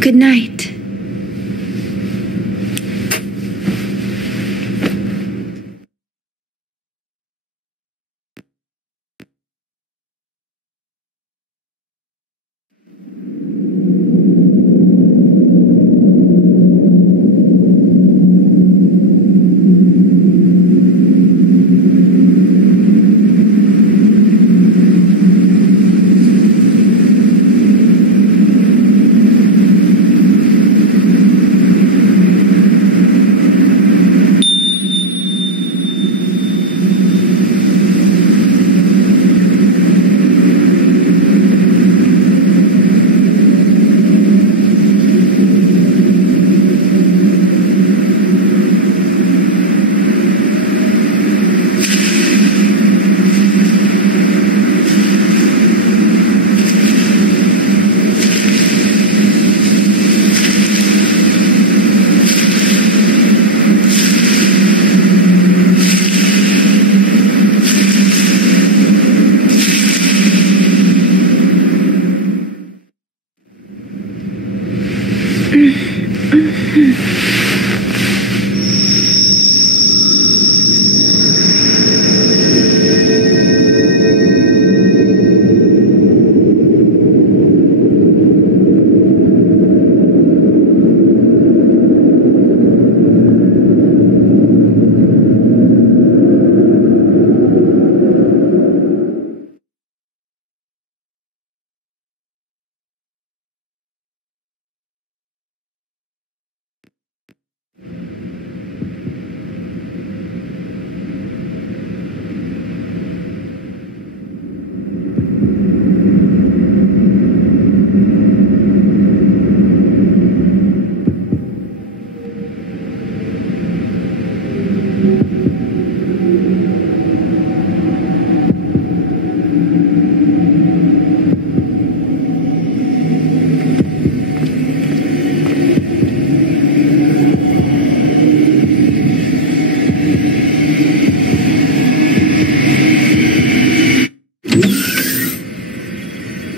Good night.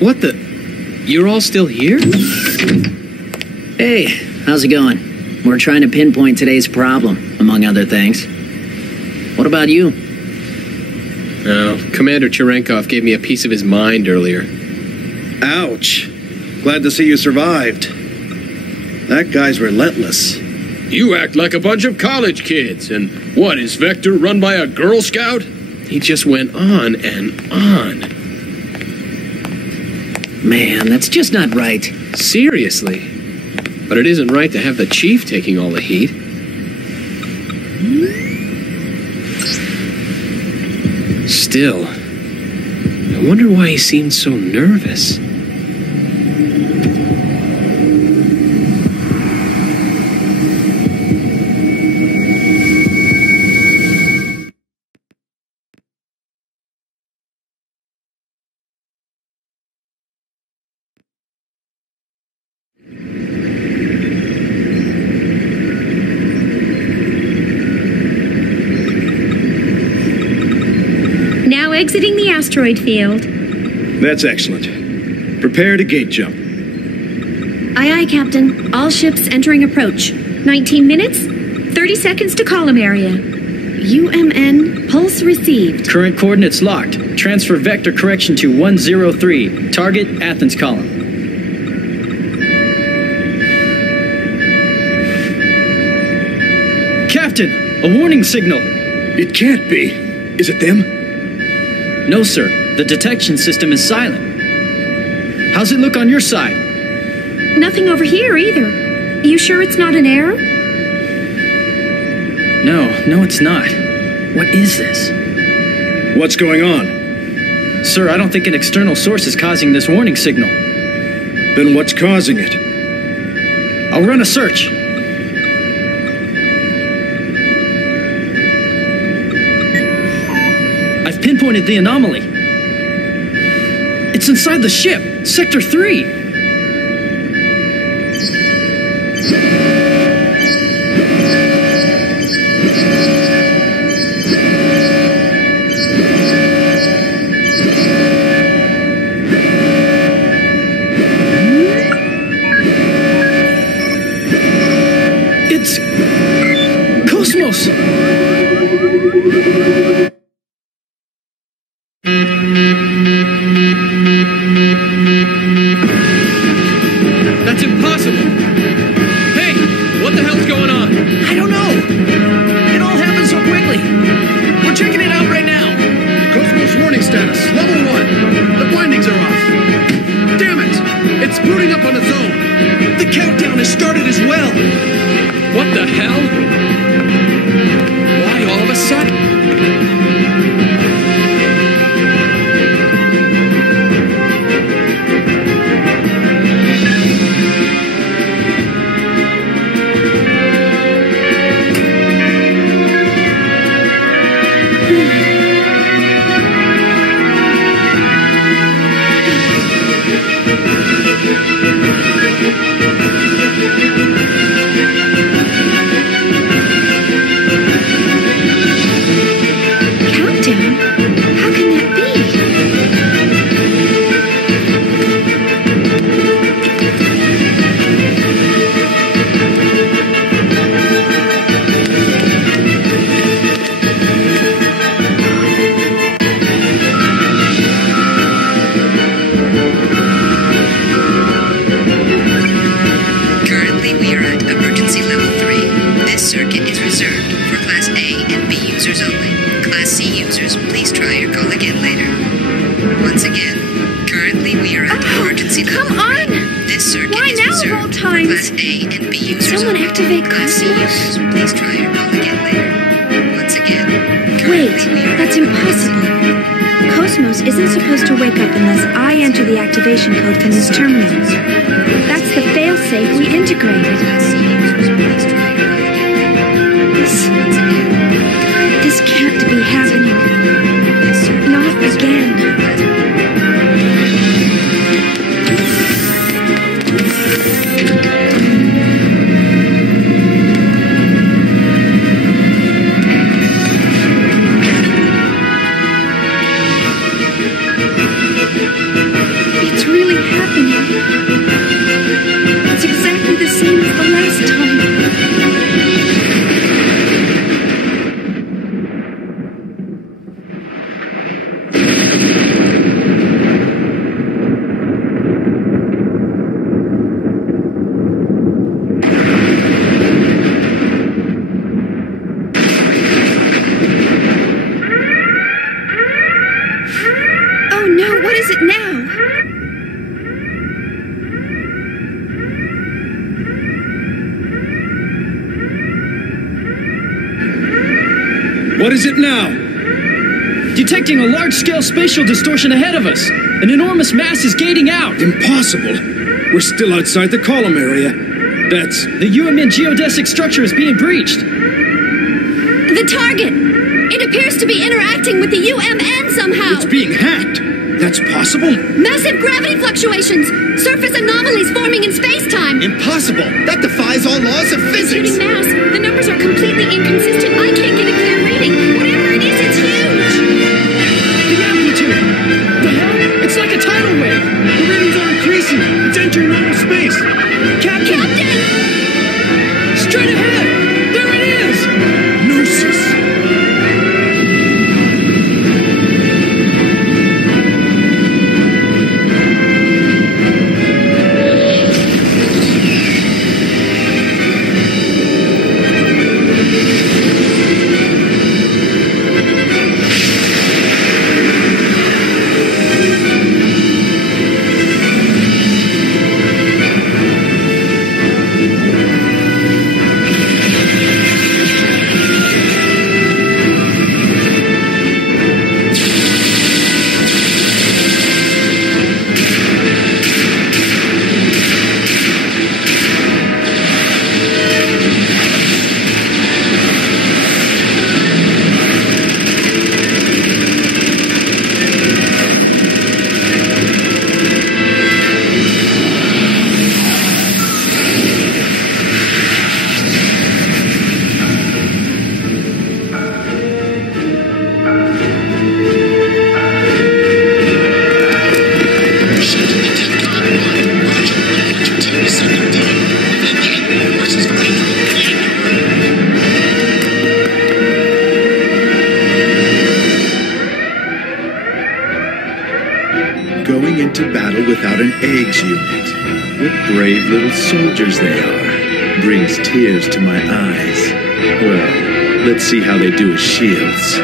What the? You're all still here? Hey, how's it going? We're trying to pinpoint today's problem, among other things. What about you? Oh, Commander Cherenkov gave me a piece of his mind earlier. Ouch. Glad to see you survived. That guy's relentless. You act like a bunch of college kids. And what, is Vector run by a Girl Scout? He just went on and on. Man, that's just not right. Seriously. But it isn't right to have the chief taking all the heat. Still, I wonder why he seemed so nervous. Exiting the asteroid field. That's excellent. Prepare to gate jump. Aye, aye, Captain. All ships entering approach. 19 minutes, 30 seconds to column area. UMN, pulse received. Current coordinates locked. Transfer vector correction to 103. Target, Athens column. Captain, a warning signal. It can't be. Is it them? No, sir. The detection system is silent. How's it look on your side? Nothing over here either. You sure it's not an error? No, it's not. What is this? What's going on? Sir, I don't think an external source is causing this warning signal. Then what's causing it? I'll run a search. I've pinpointed the anomaly. It's inside the ship, Sector 3. It's KOS-MOS. That's impossible! Hey, what the hell's going on? I don't know. It all happened so quickly. We're checking it out right now. KOS-MOS warning status, level 1. The bindings are off. Damn it! It's booting up on its own. The countdown has started as well. What the hell? Why all of a sudden? Countdown? How can that be? Currently, we are at emergency level 3. This circuit is reserved for Class A and B users only. Class C users, please try your call again later. Once again, currently we are at emergency level 3. Come on! This circuit Why is now of reserved all for times? Class A and B users Someone only. activate Class C KOS-MOS? users, please try your call again later. Once again, Wait, currently we are that's at emergency impossible. level 3. KOS-MOS isn't supposed to wake up unless I enter the activation code from this terminal. That's the failsafe we integrated. Class C users, please try your call again later. This can't be happening. This circuit Not is reserved again. for Class It's really happening. It's exactly the same as the last time. Oh no, what is it now? What is it now? Detecting a large-scale spatial distortion ahead of us. An enormous mass is gating out. Impossible. We're still outside the column area. That's... The UMN geodesic structure is being breached. The target! It appears to be interacting with the UMN somehow! It's being hacked. That's possible? Massive gravity fluctuations! Surface anomalies forming in space-time! Impossible! That defies all laws of physics! Shooting mass. The numbers are completely inconsistent. I can't get a clear reading. Whatever it is, it's huge! The amplitude! The hell? It's like a tidal wave! The readings are increasing! It's entering normal space! Captain! Straight ahead! There it is! Gnosis. going into battle without an eggs unit. What brave little soldiers they are. Brings tears to my eyes. Well, let's see how they do as shields.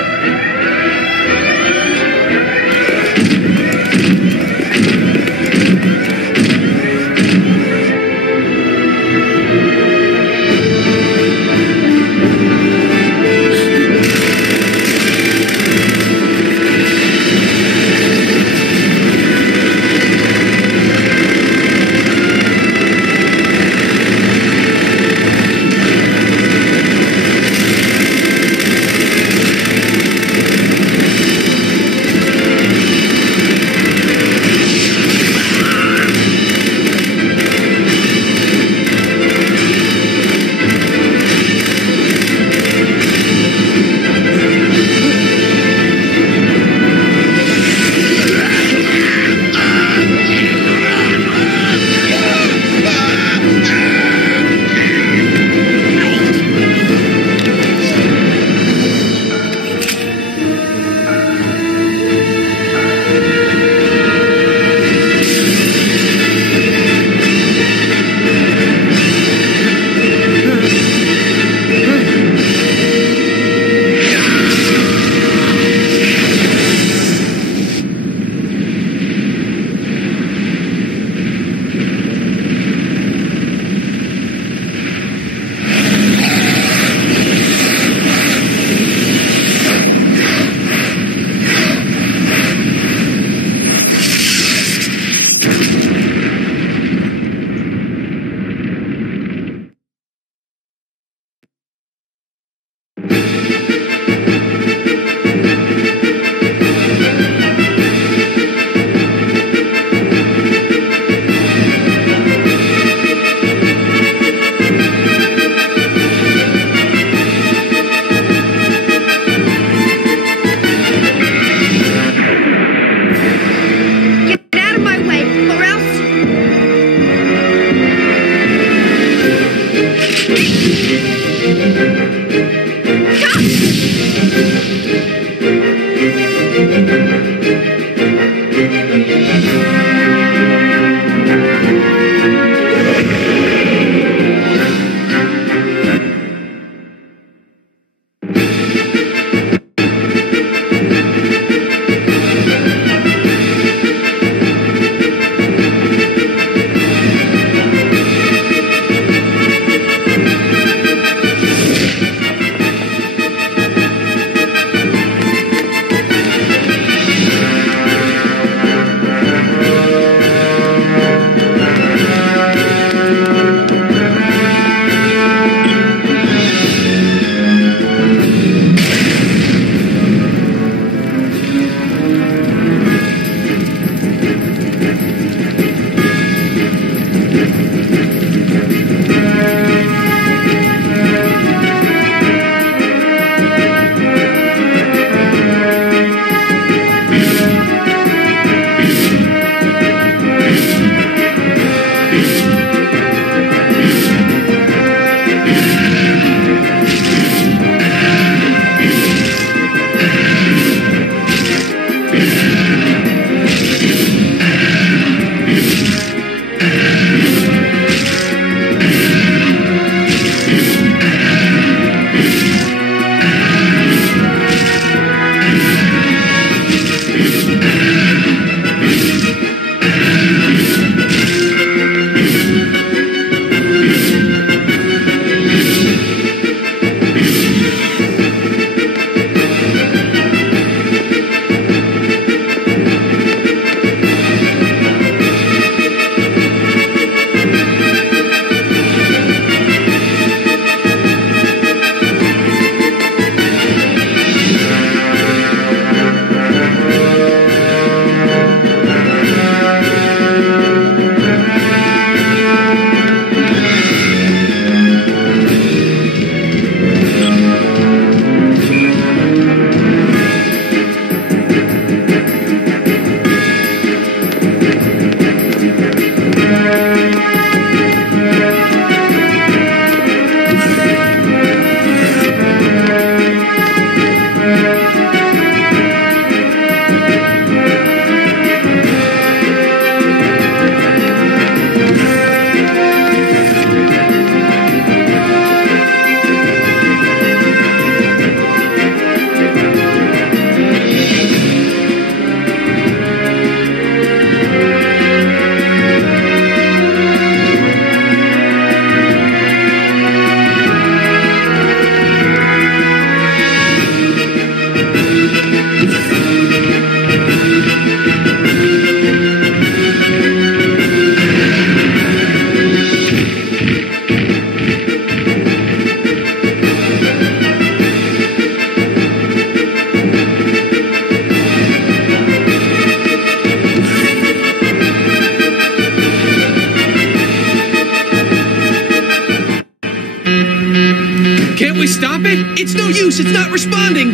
stop it? It's no use. It's not responding.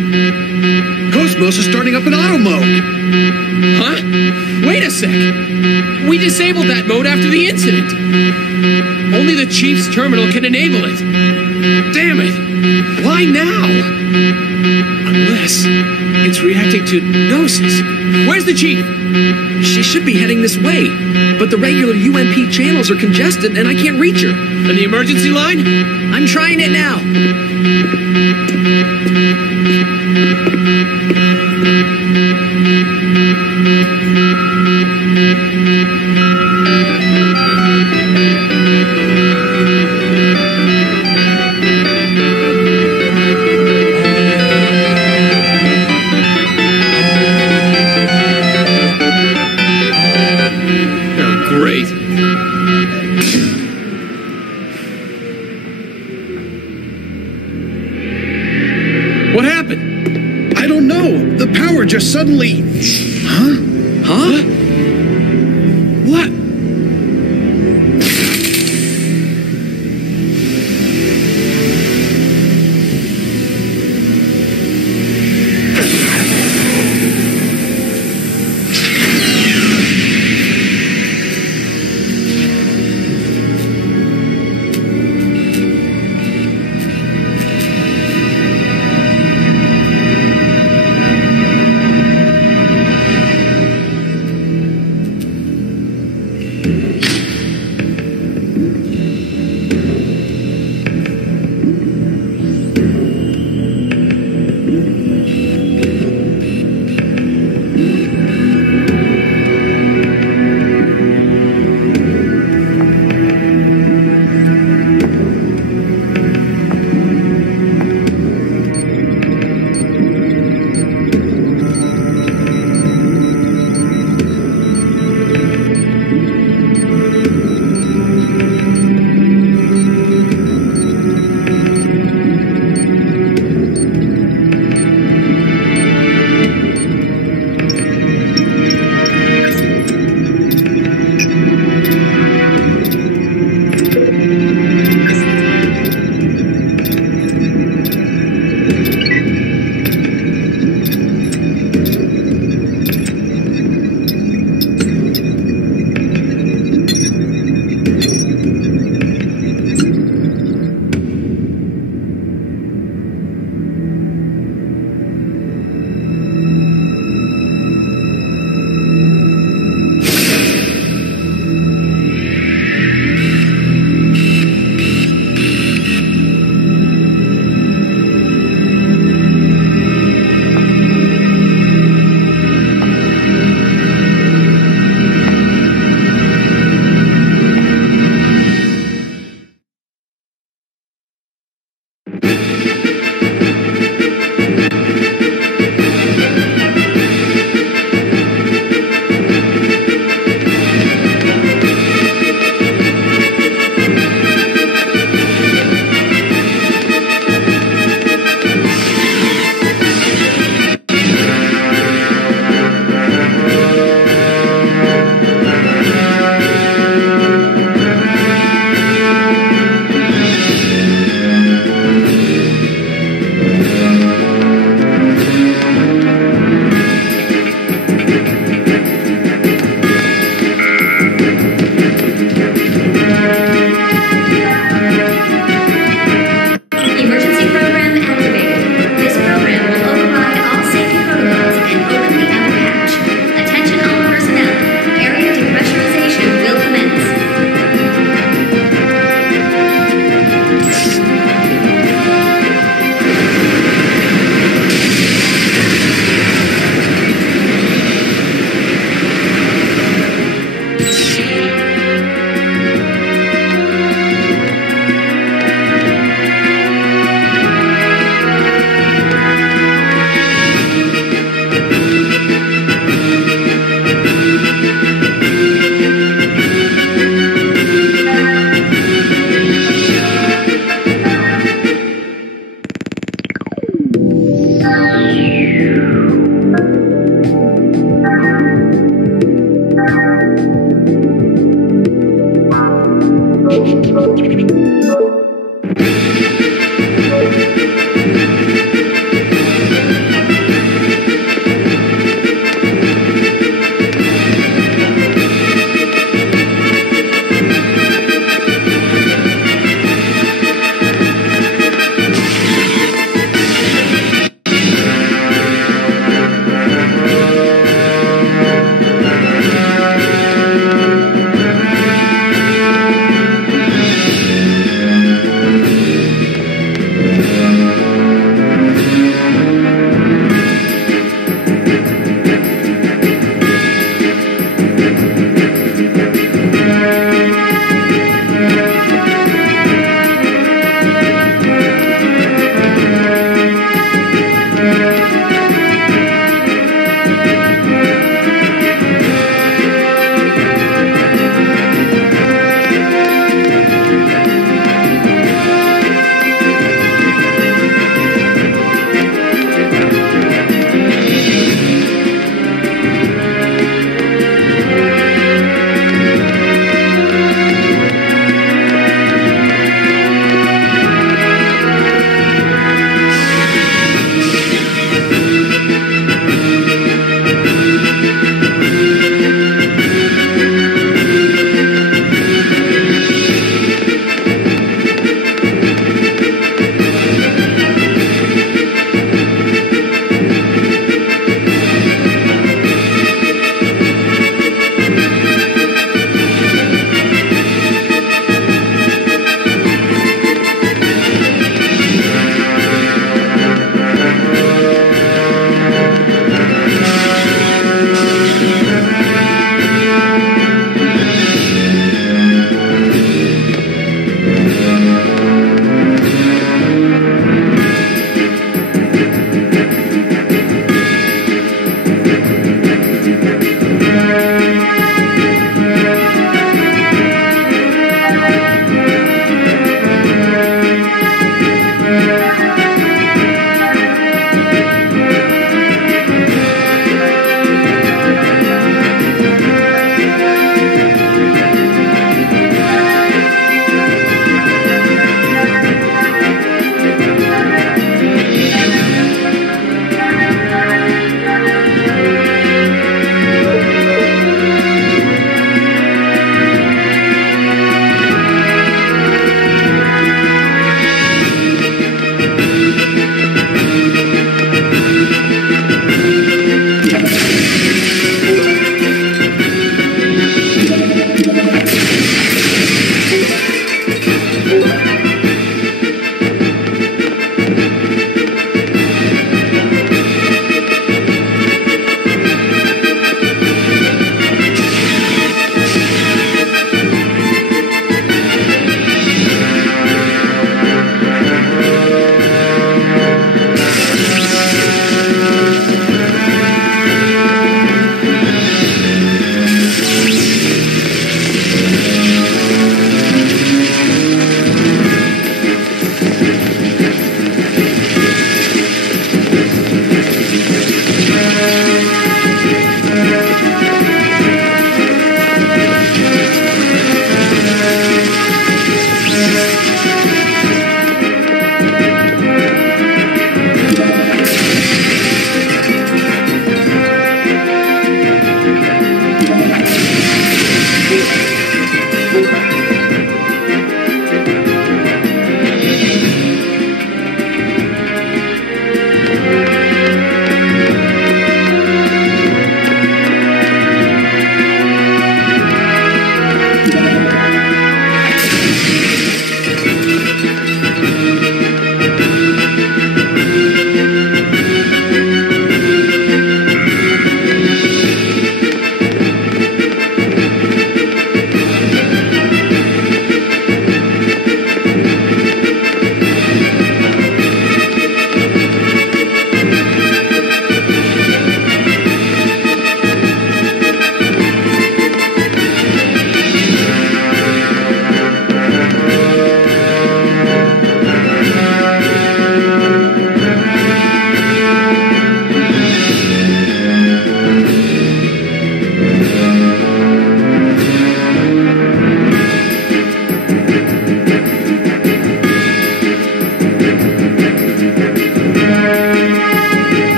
KOS-MOS is starting up in auto mode. Huh? Wait a sec. We disabled that mode after the incident. Only the Chief's terminal can enable it. Damn it. Why now? Unless it's reacting to Gnosis. Where's the Chief? She should be heading this way, but the regular UMP channels are congested and I can't reach her. And the emergency line? I'm trying it now. Oh, great. What happened? I don't know. The power just suddenly... Huh? Huh? What?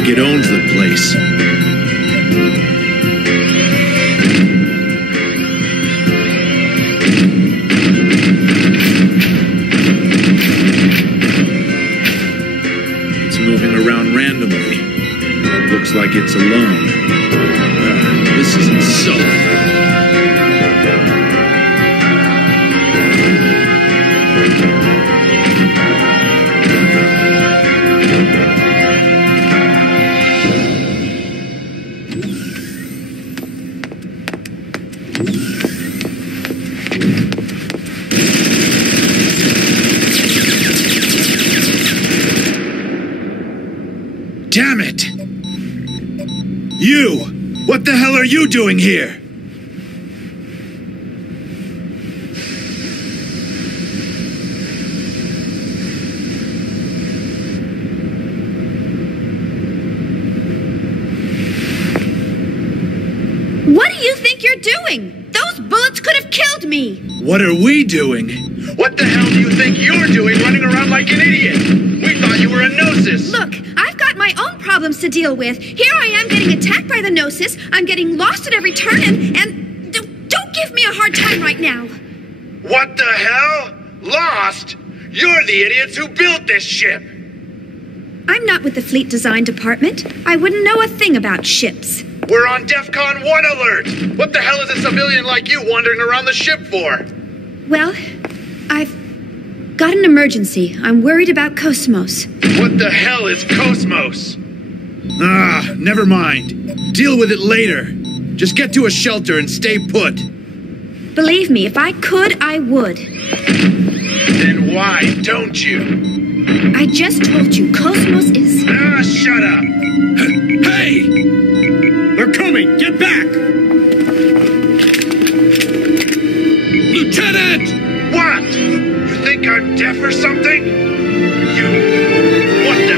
like it owns the place. It's moving around randomly. Looks like it's alone. This isn't so. Damn it! You! What the hell are you doing here? What do you think you're doing? Those bullets could have killed me! What are we doing? What the hell do you think you're doing running around like an idiot? We thought you were a Gnosis! Look, I've got my own problems to deal with. Here I am getting attacked by the Gnosis. I'm getting lost at every turn and don't give me a hard time right now. What the hell? Lost? You're the idiots who built this ship! I'm not with the fleet design department. I wouldn't know a thing about ships. We're on DEFCON 1 alert! What the hell is a civilian like you wandering around the ship for? Well, I've got an emergency. I'm worried about KOS-MOS. What the hell is KOS-MOS? Ah, never mind. Deal with it later. Just get to a shelter and stay put. Believe me, if I could, I would. Then why don't you? I just told you, KOS-MOS is... Ah, shut up! Hey! They're coming! Get back! Lieutenant! What? You think I'm deaf or something? You... What the...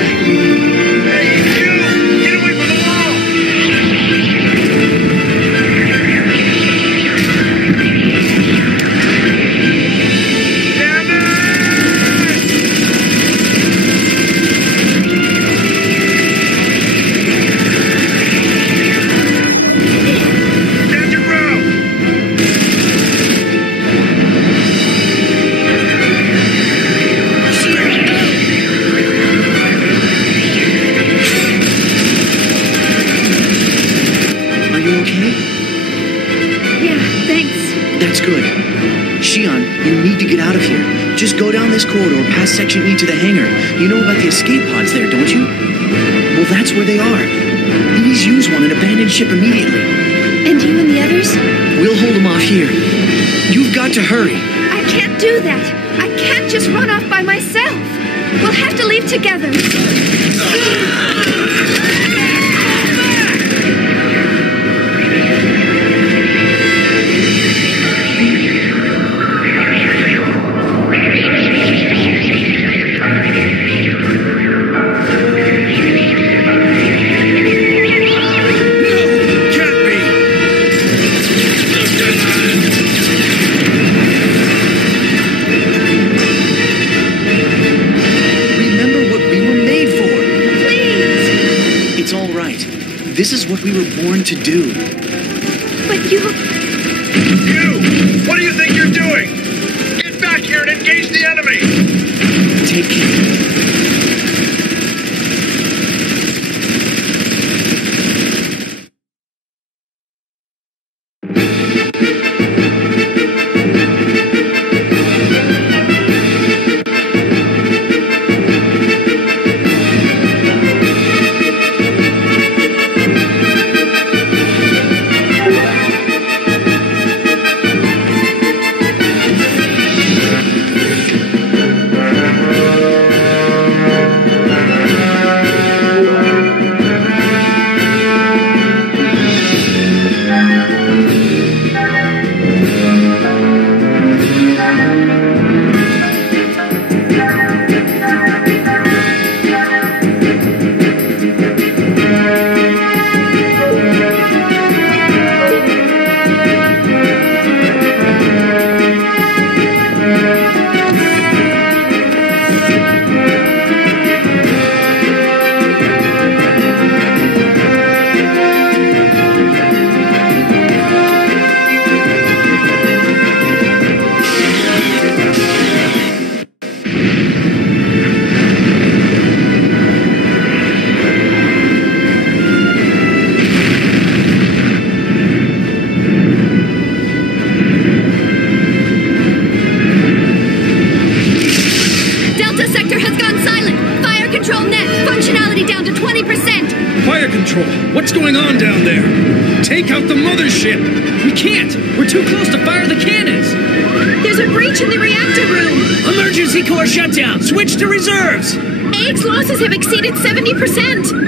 Hey, you! Get away from the wall! Damn it! Stand your ground! Are you okay? Yeah, thanks. That's good. Shion, you need to get out of here. Just go down this corridor past Section E to the hangar. You know about the escape pods there, don't you? Well, that's where they are. Please use one and abandon ship immediately. And you and the others? We'll hold them off here. You've got to hurry. I can't do that. I can't just run off by myself. We'll have to leave together. This is what we were born to do. But you... You! What do you think you're doing? Get back here and engage the enemy! Take care. What's going on down there? Take out the mothership! We can't! We're too close to fire the cannons! There's a breach in the reactor room! Emergency core shutdown! Switch to reserves! AX losses have exceeded 70%!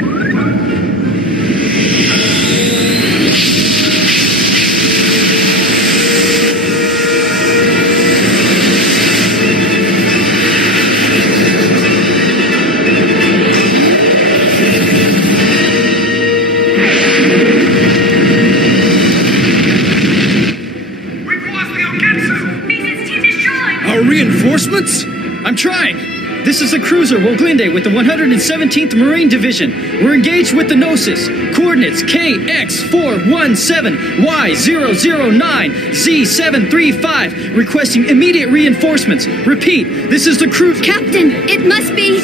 Reinforcements? I'm trying. This is the cruiser Woglinde with the 117th Marine Division. We're engaged with the Gnosis. Coordinates KX417Y009Z735. Requesting immediate reinforcements. Repeat, this is the cruiser. Captain, it must be...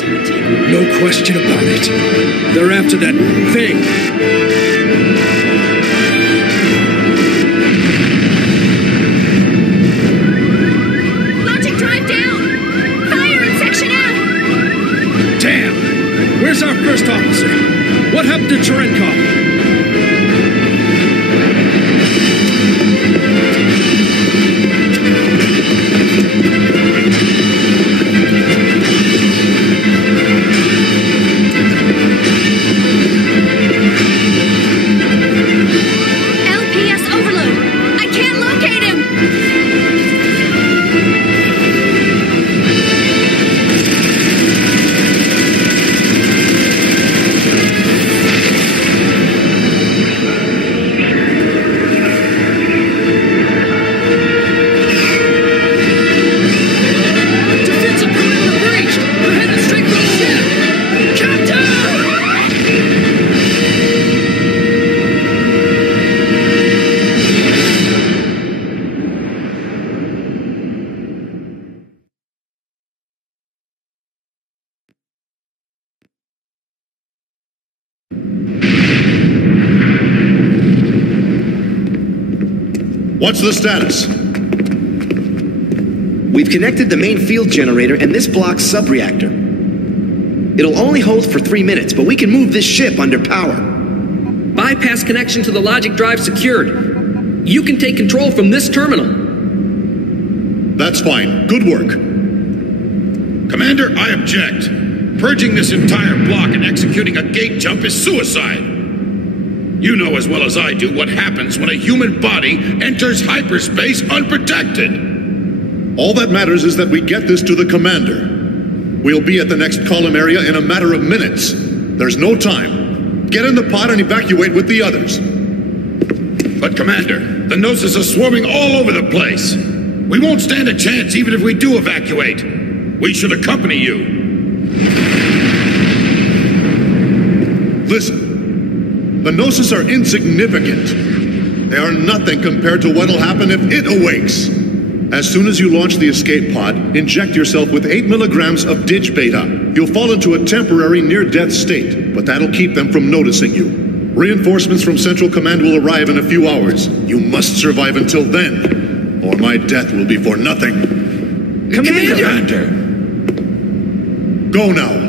No question about it. They're after that thing. What's the status? We've connected the main field generator and this block's sub-reactor. It'll only hold for 3 minutes, but we can move this ship under power. Bypass connection to the logic drive secured. You can take control from this terminal. That's fine. Good work. Commander, I object. Purging this entire block and executing a gate jump is suicide. You know as well as I do what happens when a human body enters hyperspace unprotected. All that matters is that we get this to the commander. We'll be at the next column area in a matter of minutes. There's no time. Get in the pod and evacuate with the others. But Commander, the Gnosis are swarming all over the place. We won't stand a chance even if we do evacuate. We should accompany you. Listen, the Gnosis are insignificant. They are nothing compared to what'll happen if it awakes. As soon as you launch the escape pod, inject yourself with 8 milligrams of Dig Beta. You'll fall into a temporary near-death state, but that'll keep them from noticing you. Reinforcements from Central Command will arrive in a few hours. You must survive until then, or my death will be for nothing. Commander! Go now.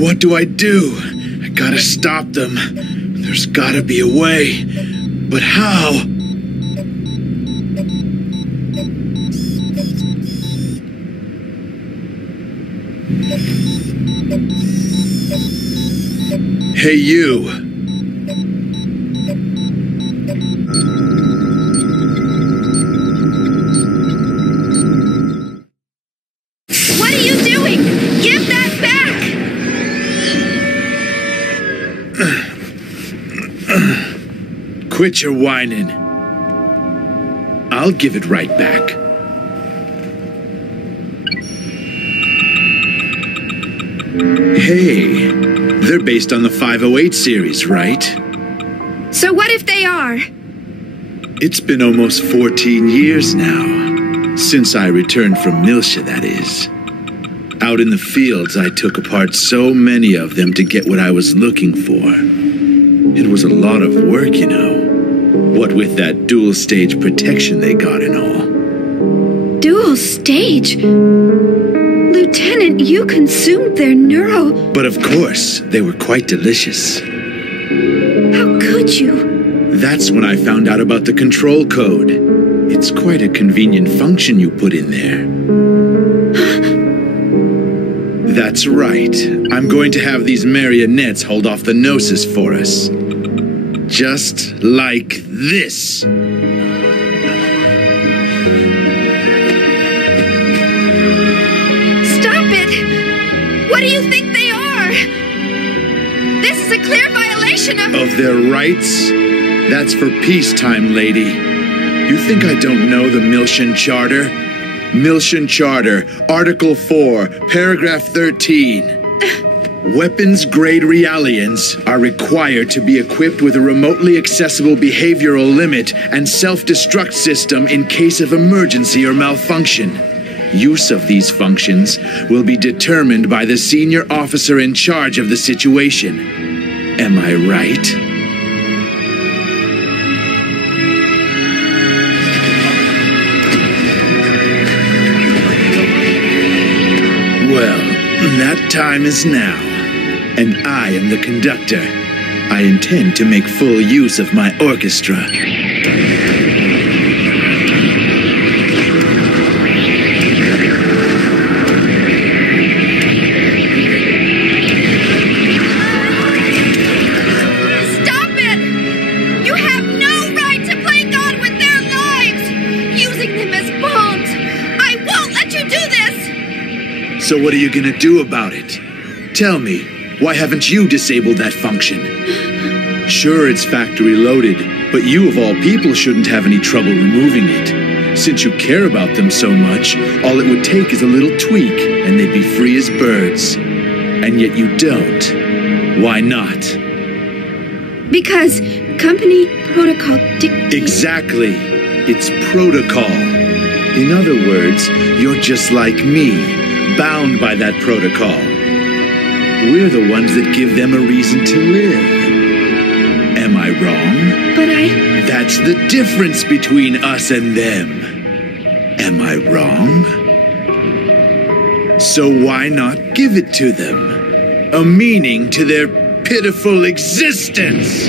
What do I do? I gotta stop them. There's gotta be a way. But how? Hey, you. What are you doing? Give that back! Quit your whining. I'll give it right back. Hey, they're based on the 508 series, right? So what if they are? It's been almost 14 years now. Since I returned from Milsha, that is. Out in the fields, I took apart so many of them to get what I was looking for. It was a lot of work, you know. What with that dual-stage protection they got and all. Dual stage? Lieutenant, you consumed their neuro... But of course, they were quite delicious. How could you? That's when I found out about the control code. It's quite a convenient function you put in there. That's right. I'm going to have these marionettes hold off the Gnosis for us. Just like this. Stop it! What do you think they are? This is a clear violation of their rights? That's for peacetime, lady. You think I don't know the Milshan Charter? Milshan Charter, Article 4, Paragraph 13. Weapons-grade Realians are required to be equipped with a remotely accessible behavioral limit and self-destruct system in case of emergency or malfunction. Use of these functions will be determined by the senior officer in charge of the situation. Am I right? Well, that time is now, and I am the conductor. I intend to make full use of my orchestra. Stop it! You have no right to play God with their lives! Using them as bombs! I won't let you do this! So what are you gonna do about it? Tell me, why haven't you disabled that function? Sure, it's factory loaded, but you of all people shouldn't have any trouble removing it. Since you care about them so much, all it would take is a little tweak, and they'd be free as birds. And yet you don't. Why not? Because company protocol dictates... Exactly. It's protocol. In other words, you're just like me, bound by that protocol. We're the ones that give them a reason to live. Am I wrong? But That's the difference between us and them. Am I wrong? So why not give it to them? A meaning to their pitiful existence!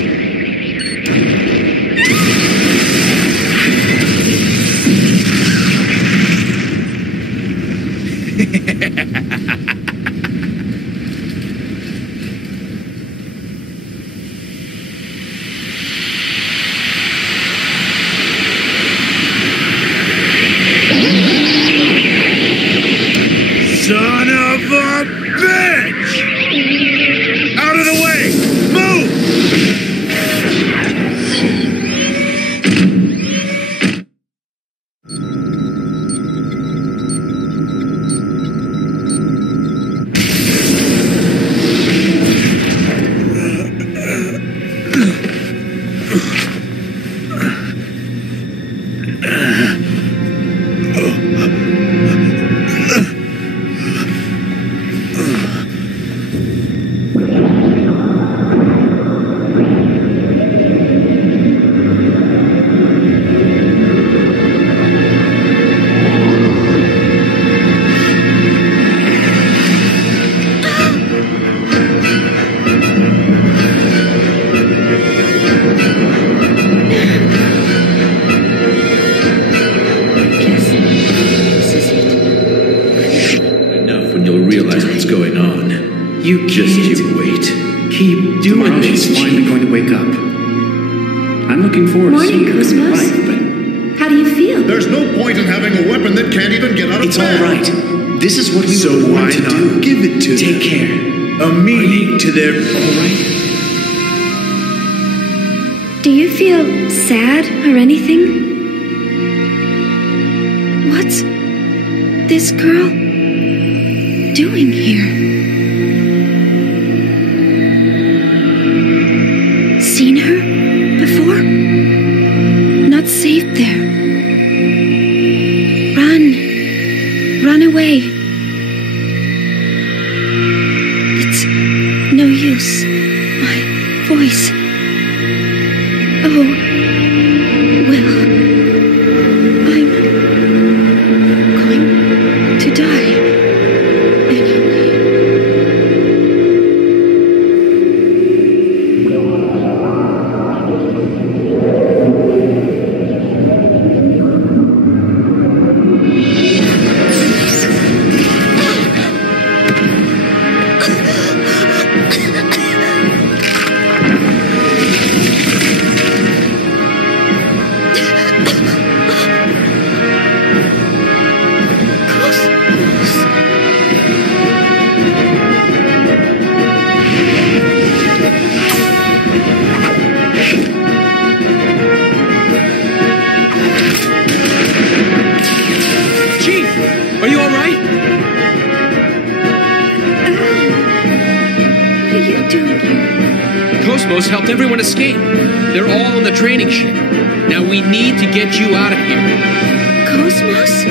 Son of a bitch! Out of the way! Move! I'm looking forward Morning, to KOS-MOS. life, but How do you feel? There's no point in having a weapon that can't even get out of it's bed. all right. This is what we So were why born to not do. give it to Take them? care. A meaning to their... All right. Do you feel sad or anything? What's this girl doing here? Seen her before? Not safe there. Run. Run away. It's no use. My voice. Oh, well, I'm going to die anyway. you doing here? KOS-MOS helped everyone escape. They're all on the training ship. Now we need to get you out of here. KOS-MOS?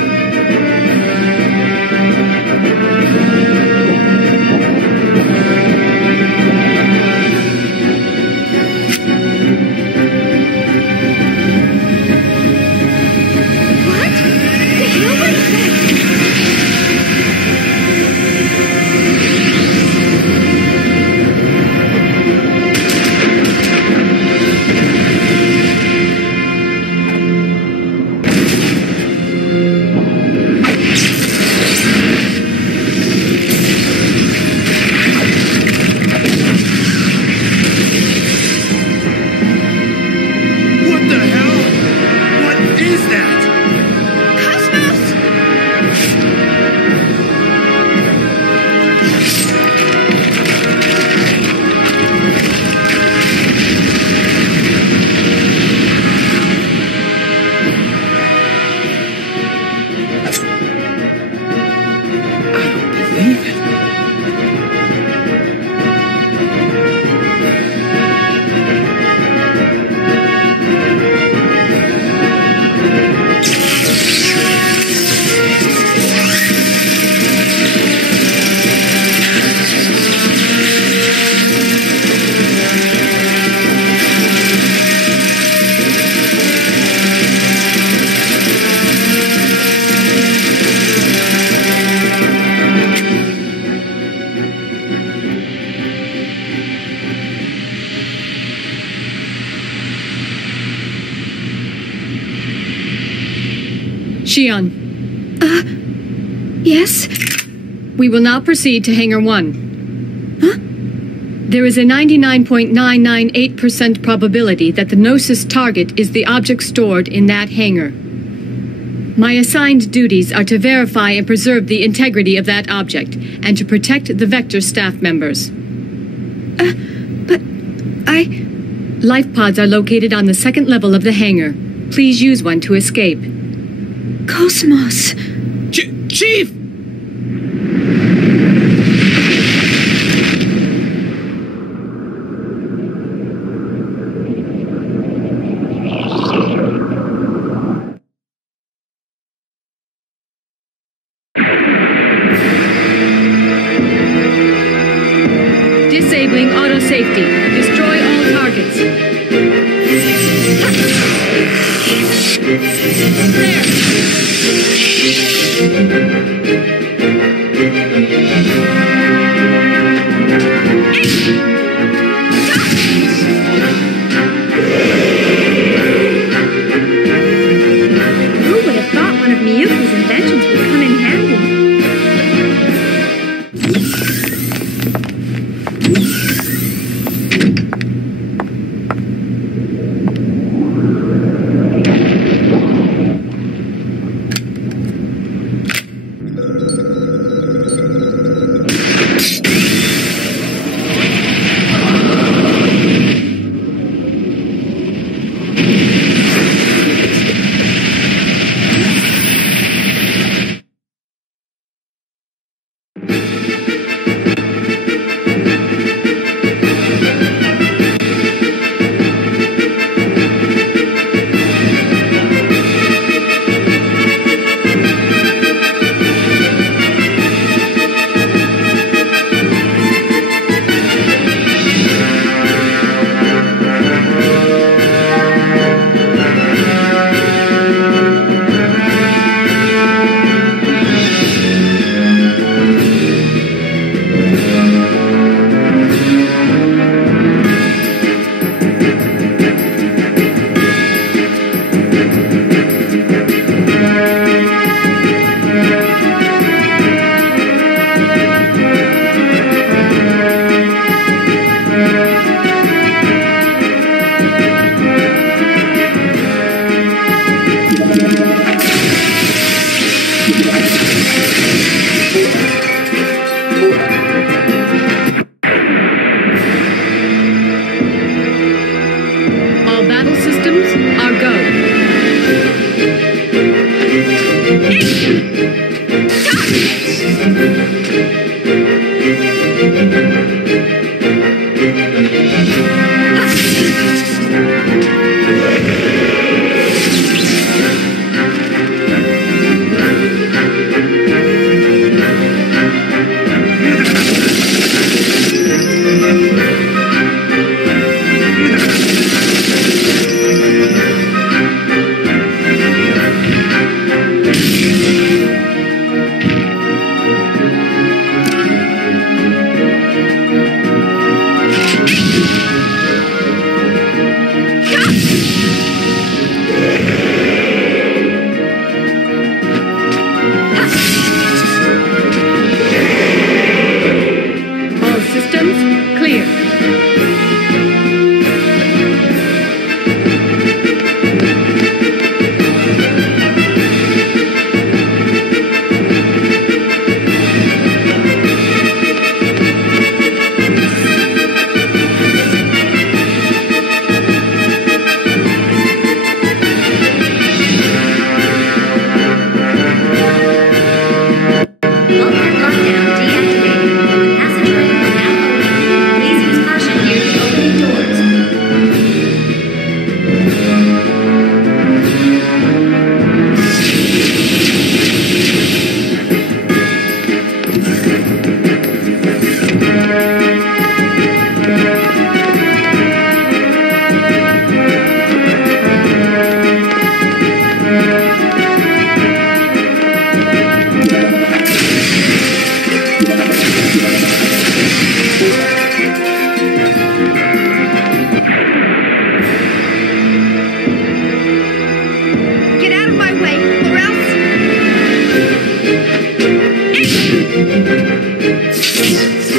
Shion. Yes? We will now proceed to Hangar 1. Huh? There is a 99.998% probability that the Gnosis target is the object stored in that hangar. My assigned duties are to verify and preserve the integrity of that object, and to protect the Vector staff members. But Life pods are located on the second level of the hangar. Please use one to escape. KOS-MOS. Chief! Disabling auto safety. Destroy all targets. There! Who would have thought one of Miyuki's inventions would come in handy?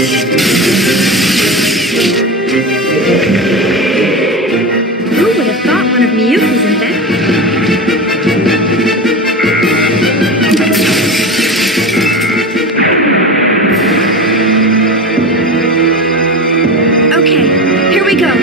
Who would have thought one of Miyuki's invented? Okay, here we go.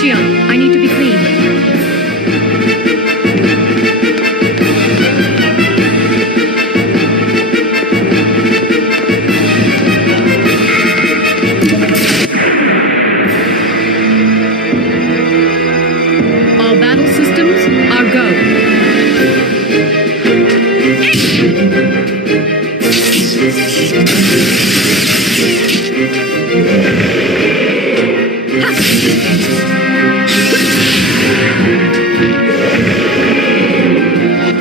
Shion, I need to be clean. All battle systems are go.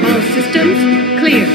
All systems clear.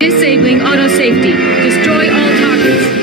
Disabling auto safety. Destroy all targets.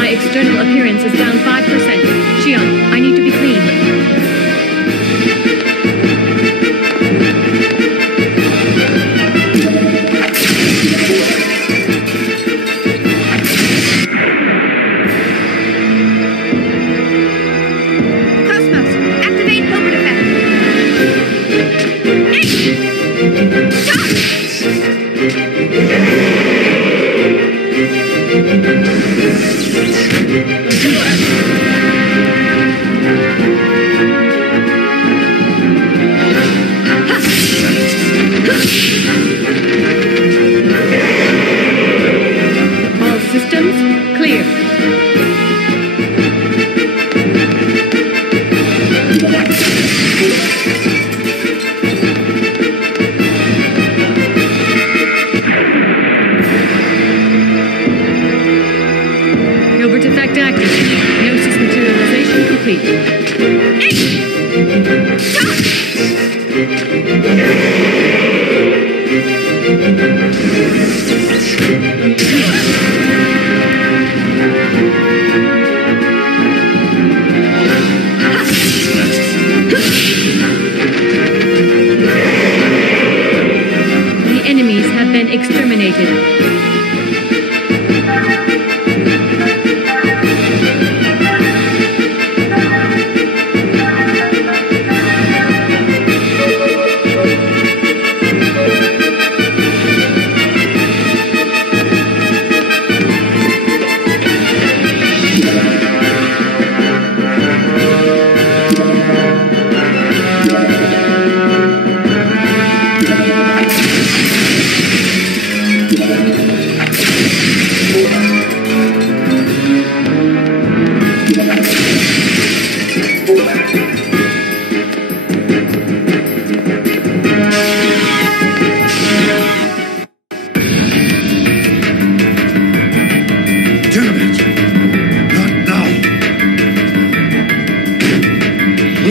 My external appearance is down 5%. Shion, I need to be clean.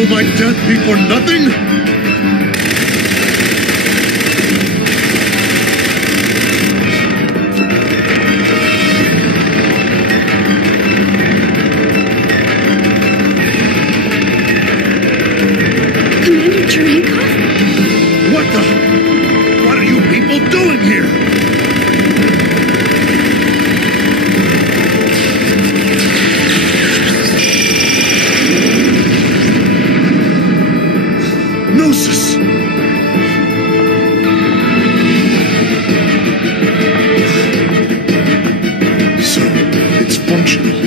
my death be for nothing? What are you people doing here? Gnosis! So, it's functional.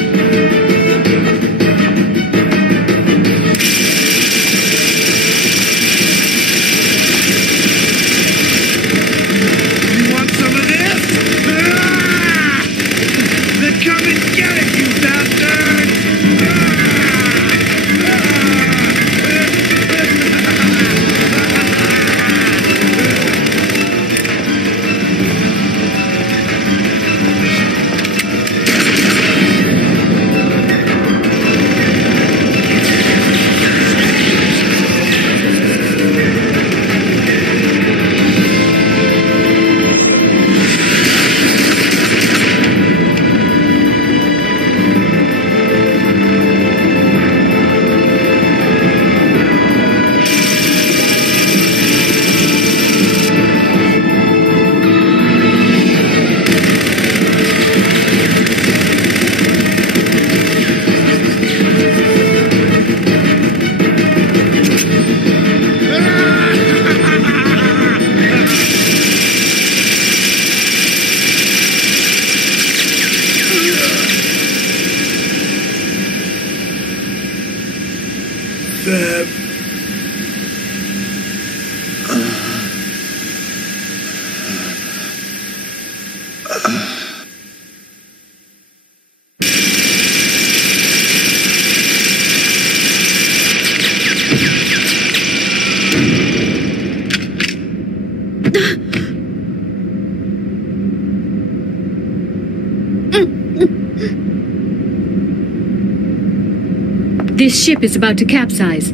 This ship is about to capsize.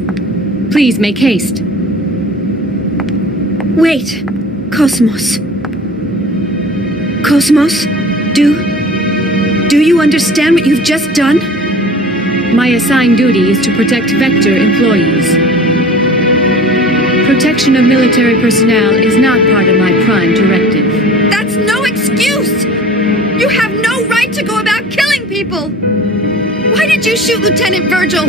Please make haste. Wait, KOS-MOS. KOS-MOS, do you understand what you've just done? My assigned duty is to protect Vector employees. Protection of military personnel is not part of my prime directive. That's no excuse! You have no right to go about killing people! Why did you shoot Lieutenant Virgil?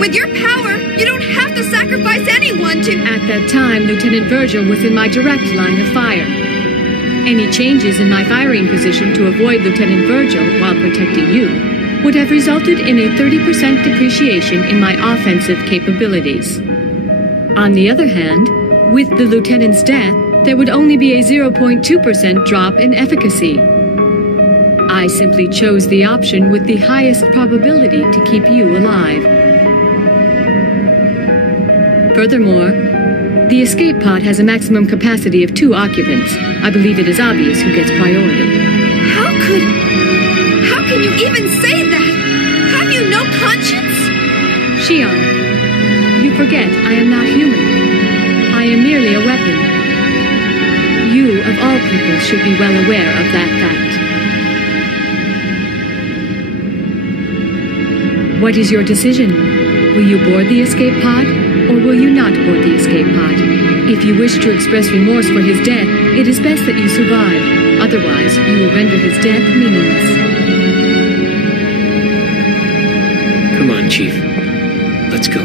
With your power, you don't have to sacrifice anyone to— At that time, Lieutenant Virgil was in my direct line of fire. Any changes in my firing position to avoid Lieutenant Virgil while protecting you would have resulted in a 30% depreciation in my offensive capabilities. On the other hand, with the Lieutenant's death, there would only be a 0.2% drop in efficacy. I simply chose the option with the highest probability to keep you alive. Furthermore, the escape pod has a maximum capacity of 2 occupants. I believe it is obvious who gets priority. How can you even say that? Have you no conscience? Shion, you forget I am not human. I am merely a weapon. You, of all people, should be well aware of that fact. What is your decision? Will you board the escape pod, or will you not board the escape pod? If you wish to express remorse for his death, it is best that you survive. Otherwise, you will render his death meaningless. Come on, Chief. Let's go.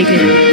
activated.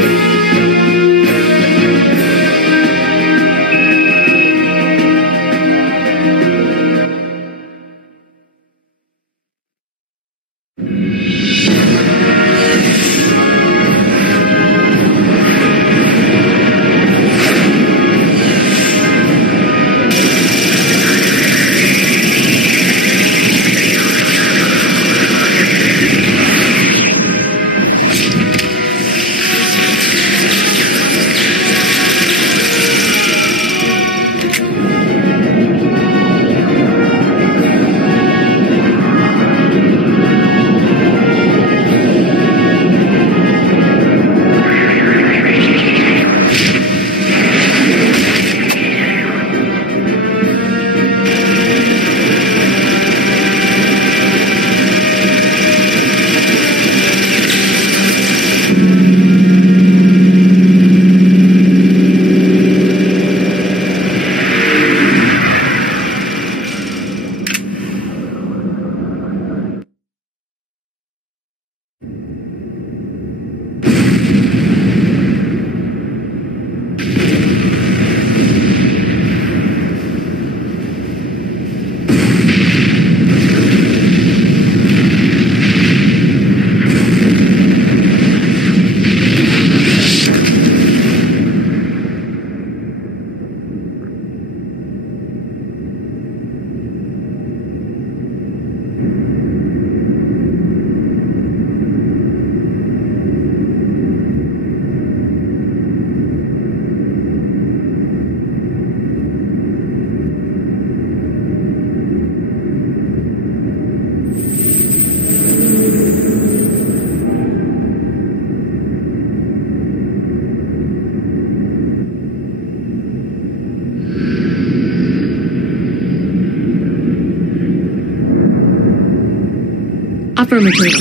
Affirmative.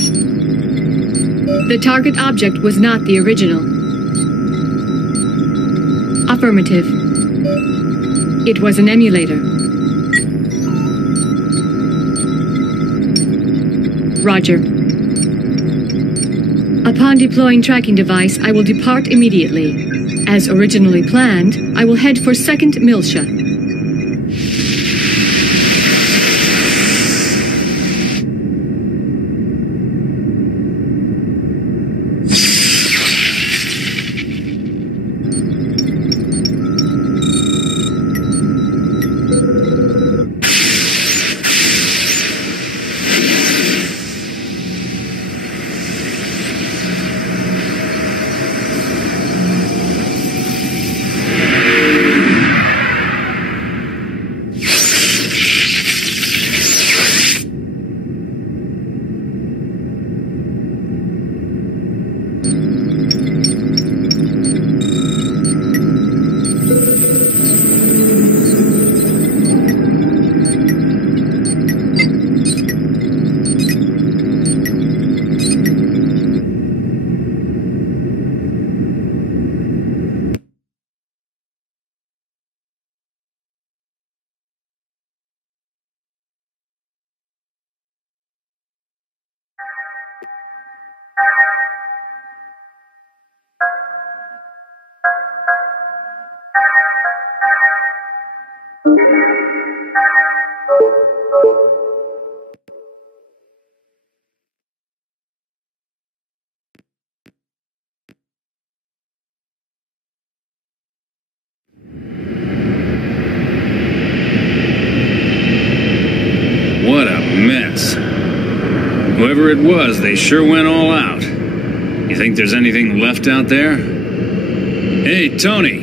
The target object was not the original. Affirmative. It was an emulator. Roger. Upon deploying tracking device, I will depart immediately. As originally planned, I will head for 2nd Miltia. What a mess. Whoever it was, they sure went all out. You think there's anything left out there? Hey, Tony.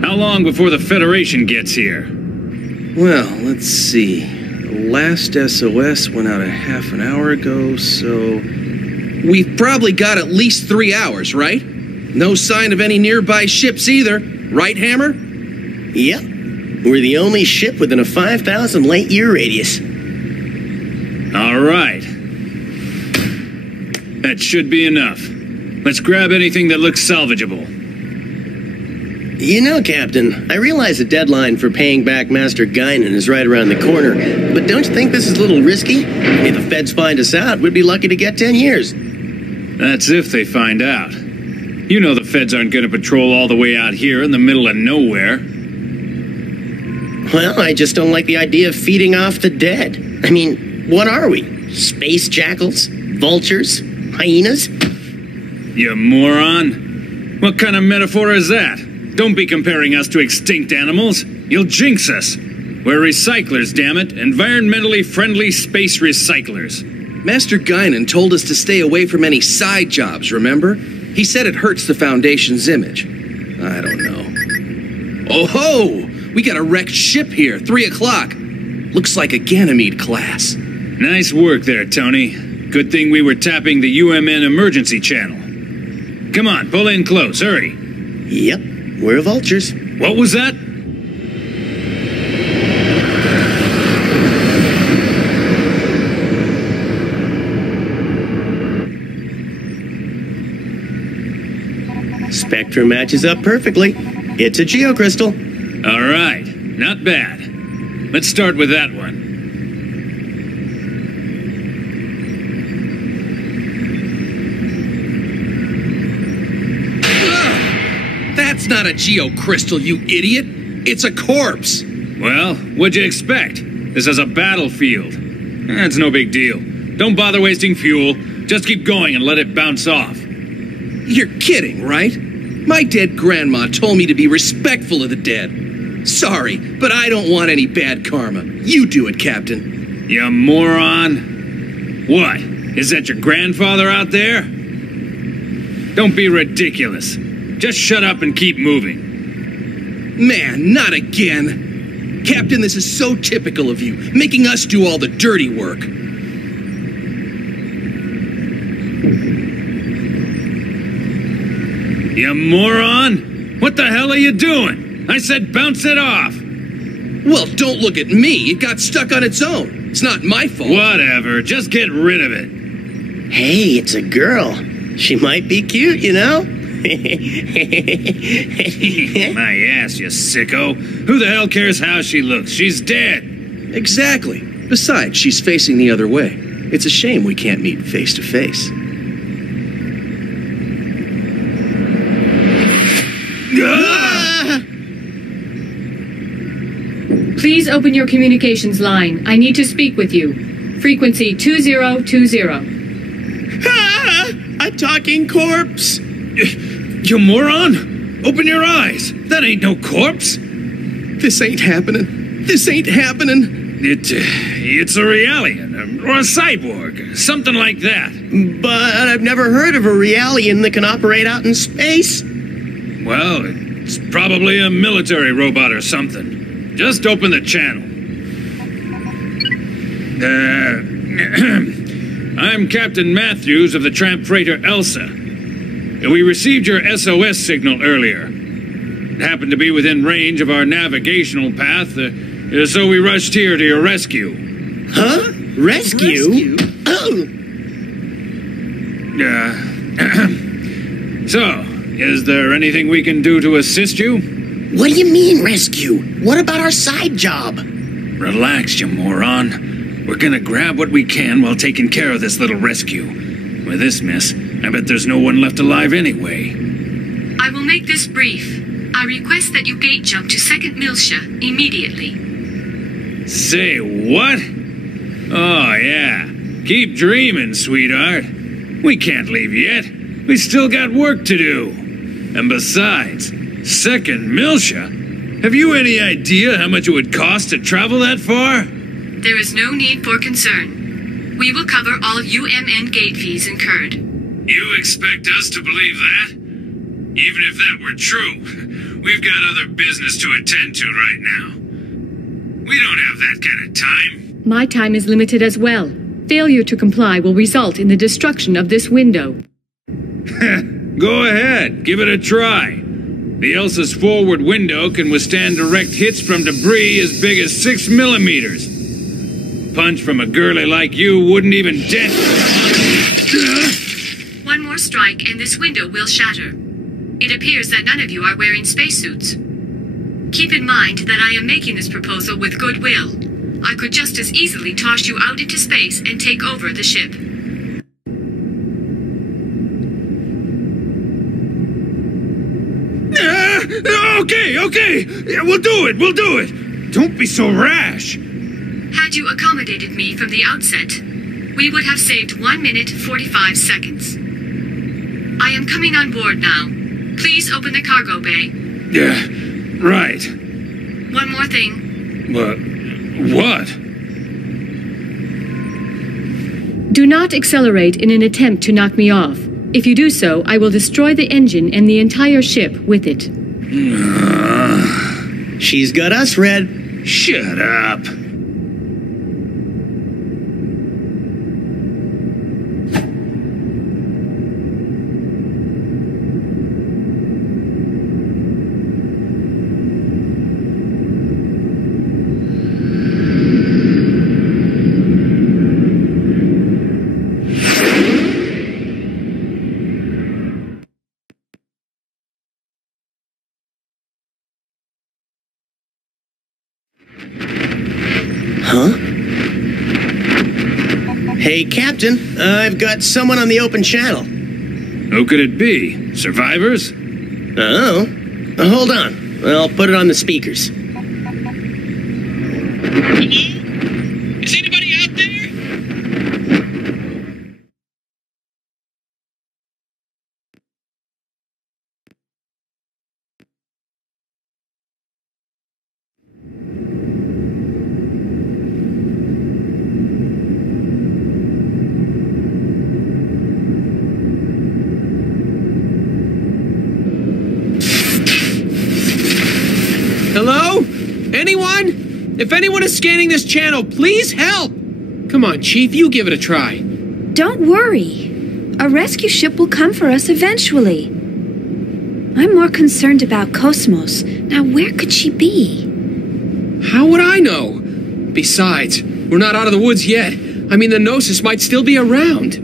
How long before the Federation gets here? Well, let's see. The last SOS went out a half an hour ago, so... We've probably got at least 3 hours, right? No sign of any nearby ships either. Right, Hammer? Yep. We're the only ship within a 5,000 light-year radius. All right. That should be enough. Let's grab anything that looks salvageable. You know, Captain, I realize the deadline for paying back Master Guinan is right around the corner, but don't you think this is a little risky? If the feds find us out, we'd be lucky to get 10 years. That's if they find out. You know the feds aren't going to patrol all the way out here in the middle of nowhere. Well, I just don't like the idea of feeding off the dead. I mean, what are we? Space jackals? Vultures? Hyenas? You moron. What kind of metaphor is that? Don't be comparing us to extinct animals. You'll jinx us. We're recyclers, damn it. Environmentally friendly space recyclers. Master Guinan told us to stay away from any side jobs, remember? He said it hurts the Foundation's image. I don't know. Oh ho! We got a wrecked ship here, 3 o'clock. Looks like a Ganymede class. Nice work there, Tony. Good thing we were tapping the UMN emergency channel. Come on, pull in close, hurry. Yep, we're vultures. What was that? Spectrum matches up perfectly. It's a geocrystal. All right, not bad. Let's start with that one. That's not a geocrystal, you idiot. It's a corpse. Well, what'd you expect? This is a battlefield. That's no big deal. Don't bother wasting fuel. Just keep going and let it bounce off. You're kidding, right? My dead grandma told me to be respectful of the dead. Sorry, but I don't want any bad karma. You do it, Captain. You moron. What? Is that your grandfather out there? Don't be ridiculous. Just shut up and keep moving. Man, not again. Captain, this is so typical of you, making us do all the dirty work. You moron! What the hell are you doing? I said bounce it off! Well, don't look at me. It got stuck on its own. It's not my fault. Whatever. Just get rid of it. Hey, it's a girl. She might be cute, you know? My ass, you sicko. Who the hell cares how she looks? She's dead. Exactly. Besides, she's facing the other way. It's a shame we can't meet face to face. Please open your communications line. I need to speak with you. Frequency 2020. A talking corpse! You moron! Open your eyes! That ain't no corpse! This ain't happening. This ain't happening. It's a Realian, or a cyborg, something like that. But I've never heard of a Realian that can operate out in space. Well, it's probably a military robot or something. Just open the channel. I'm Captain Matthews of the tramp freighter Elsa. We received your SOS signal earlier. It happened to be within range of our navigational path, so we rushed here to your rescue. Huh? Rescue? Oh! So, is there anything we can do to assist you? What do you mean, rescue? What about our side job? Relax, you moron. We're gonna grab what we can while taking care of this little rescue. With this mess, I bet there's no one left alive anyway. I will make this brief. I request that you gate jump to 2nd Miltia immediately. Say what? Oh, yeah. Keep dreaming, sweetheart. We can't leave yet. We still got work to do. And besides, 2nd Miltia? Have you any idea how much it would cost to travel that far? There is no need for concern. We will cover all UMN gate fees incurred. You expect us to believe that? Even if that were true, we've got other business to attend to right now. We don't have that kind of time. My time is limited as well. Failure to comply will result in the destruction of this window. Go ahead, give it a try. The Elsa's forward window can withstand direct hits from debris as big as 6 millimeters. Punch from a girlie like you wouldn't even dent. One more strike and this window will shatter. It appears that none of you are wearing spacesuits. Keep in mind that I am making this proposal with goodwill. I could just as easily toss you out into space and take over the ship. Okay. Yeah, we'll do it. Don't be so rash. Had you accommodated me from the outset, we would have saved 1 minute 45 seconds. I am coming on board now. Please open the cargo bay. Yeah, right. One more thing. What? Do not accelerate in an attempt to knock me off. If you do so, I will destroy the engine and the entire ship with it. She's got us, Red. Shut up. Huh? Hey, Captain, I've got someone on the open channel. Who could it be? Survivors? Oh. Hold on. I'll put it on the speakers. Hello? Is anybody out there? Hello? Anyone? If anyone is scanning this channel, please help! Come on, Chief, you give it a try. Don't worry. A rescue ship will come for us eventually. I'm more concerned about KOS-MOS. Now, where could she be? How would I know? Besides, we're not out of the woods yet. I mean, the Gnosis might still be around.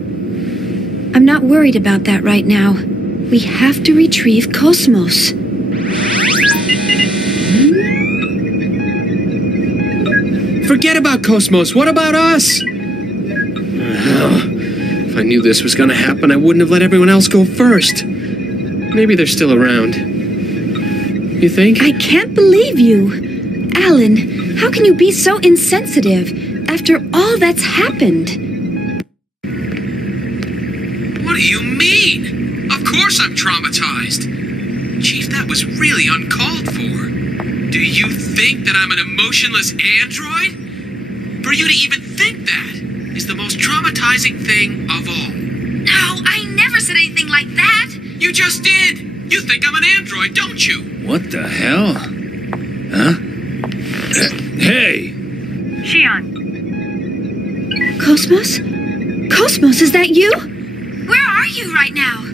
I'm not worried about that right now. We have to retrieve KOS-MOS. Forget about KOS-MOS. What about us? If I knew this was going to happen, I wouldn't have let everyone else go first. Maybe they're still around. You think? I can't believe you. Alan, how can you be so insensitive after all that's happened? What do you mean? Of course I'm traumatized. Chief, that was really uncalled for. Do you think that I'm an emotionless android? For you to even think that is the most traumatizing thing of all. No, I never said anything like that. You just did. You think I'm an android, don't you? What the hell? Huh? Hey! Shion. KOS-MOS? KOS-MOS, is that you? Where are you right now?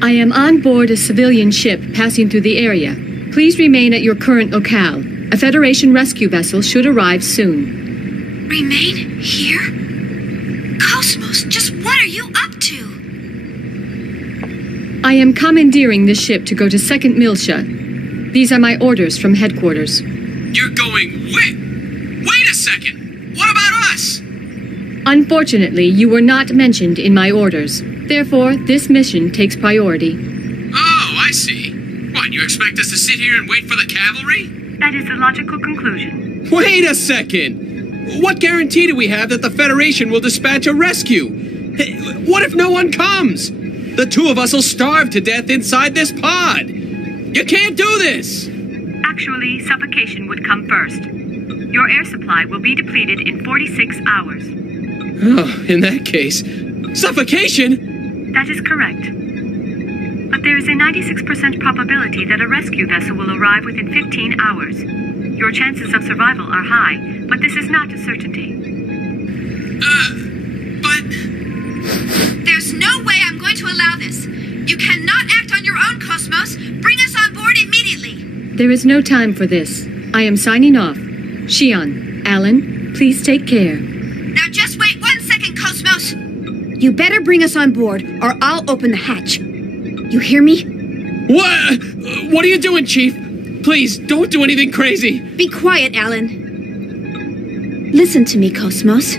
I am on board a civilian ship passing through the area. Please remain at your current locale. A Federation rescue vessel should arrive soon. Remain here? KOS-MOS, just what are you up to? I am commandeering this ship to go to 2nd Miltia. These are my orders from headquarters. You're going wait a second! What about us? Unfortunately, you were not mentioned in my orders. Therefore, this mission takes priority. Oh, I see. What, you expect us to sit here and wait for the cavalry? That is the logical conclusion. Wait a second! What guarantee do we have that the Federation will dispatch a rescue? What if no one comes? The two of us will starve to death inside this pod. You can't do this! Actually, suffocation would come first. Your air supply will be depleted in 46 hours. Oh, in that case, suffocation? That is correct. But there is a 96% probability that a rescue vessel will arrive within 15 hours. Your chances of survival are high, but this is not a certainty. But... There's no way I'm going to allow this. You cannot act on your own, KOS-MOS. Bring us on board immediately. There is no time for this. I am signing off. Shion, Alan, please take care. Now just wait 1 second, KOS-MOS. You better bring us on board, or I'll open the hatch. You hear me? What are you doing, Chief? Please, don't do anything crazy. Be quiet, Alan. Listen to me, KOS-MOS.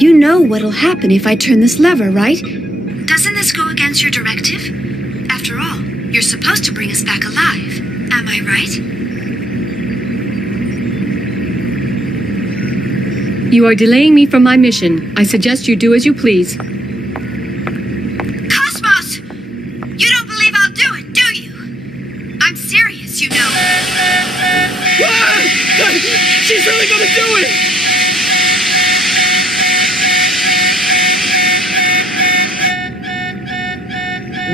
You know what'll happen if I turn this lever, right? Doesn't this go against your directive? After all, You're supposed to bring us back alive. Am I right? You are delaying me from my mission. I suggest you do as you please. KOS-MOS! You don't believe I'll do it, do you? I'm serious, you know. She's really gonna do it!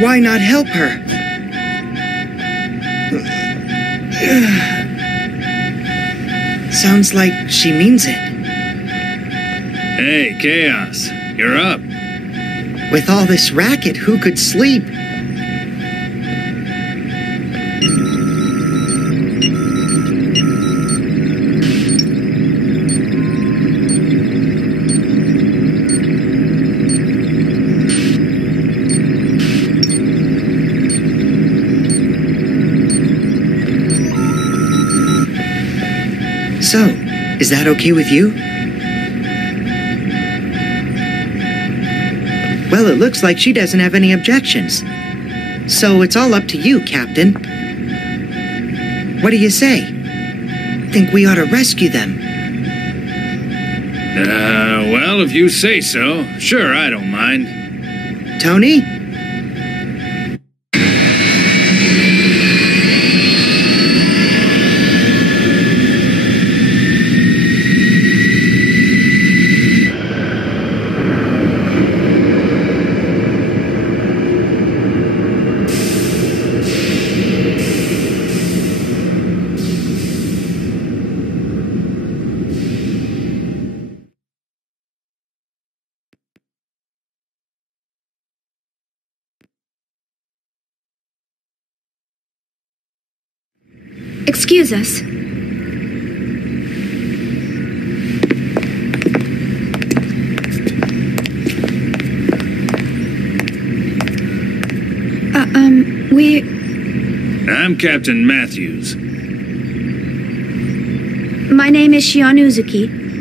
Why not help her? Sounds like she means it. Hey, Chaos, you're up. With all this racket, who could sleep? So, is that okay with you? Well, it looks like she doesn't have any objections. So it's all up to you, Captain. What do you say? Think we ought to rescue them? Well, if you say so. Sure, I don't mind. Tony? Excuse us. I'm Captain Matthews. My name is Shion,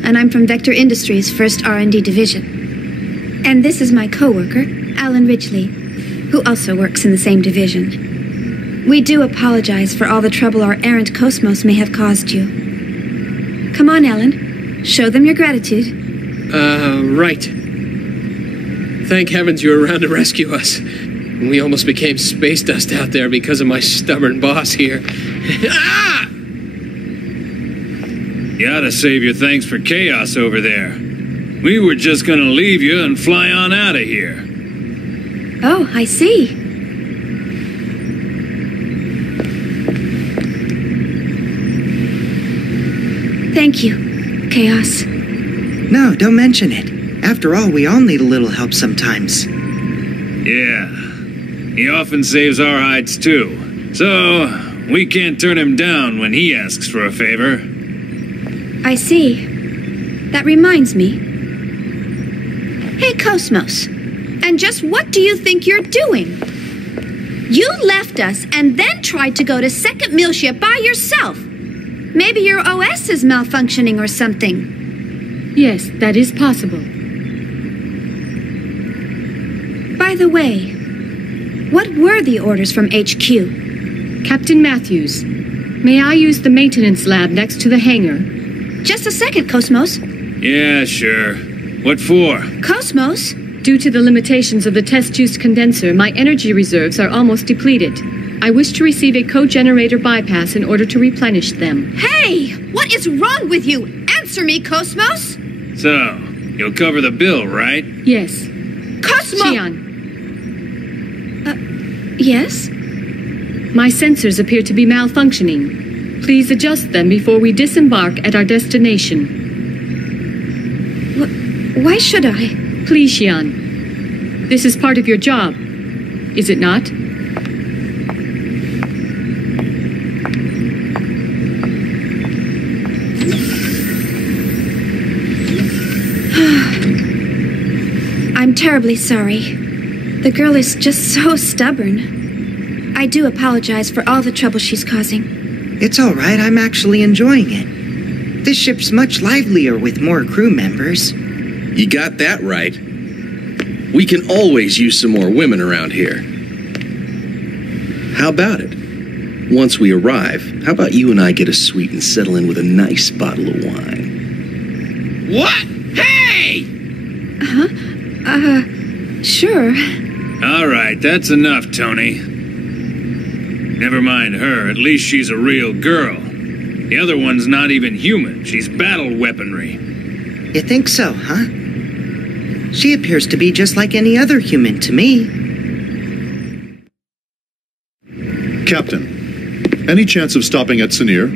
and I'm from Vector Industries' 1st R&D Division. And this is my co-worker, Alan Ridgely, who also works in the same division. We do apologize for all the trouble our errant KOS-MOS may have caused you. Come on, Alan. Show them your gratitude. Right. Thank heavens you were around to rescue us. We almost became space dust out there because of my stubborn boss here. Ah! You ought to save your thanks for Chaos over there. We were just gonna leave you and fly on out of here. Oh, I see. Thank you, Chaos. No, don't mention it. After all, we all need a little help sometimes. Yeah. He often saves our hides too. So, we can't turn him down when he asks for a favor. I see. That reminds me. Hey, KOS-MOS. And just what do you think you're doing? You left us and then tried to go to second meal ship by yourself. Maybe your OS is malfunctioning or something. Yes, that is possible. By the way, what were the orders from HQ? Captain Matthews, may I use the maintenance lab next to the hangar? Just a second, KOS-MOS. Yeah, sure. What for? KOS-MOS? Due to the limitations of the test-juice condenser, my energy reserves are almost depleted. I wish to receive a co-generator bypass in order to replenish them. Hey! What is wrong with you? Answer me, KOS-MOS! So, you'll cover the bill, right? Yes. KOS-MOS! Shion. Yes? My sensors appear to be malfunctioning. Please adjust them before we disembark at our destination. Why should I? Please, Shion. This is part of your job, is it not? I'm terribly sorry. The girl is just so stubborn. I do apologize for all the trouble she's causing. It's all right. I'm actually enjoying it. This ship's much livelier with more crew members. You got that right. We can always use some more women around here. How about it? Once we arrive, how about you and I get a suite and settle in with a nice bottle of wine? What? Hey! Sure. All right, that's enough, Tony. Never mind her, at least she's a real girl. The other one's not even human, she's battle weaponry. You think so, huh? She appears to be just like any other human to me. Captain, any chance of stopping at Sinir?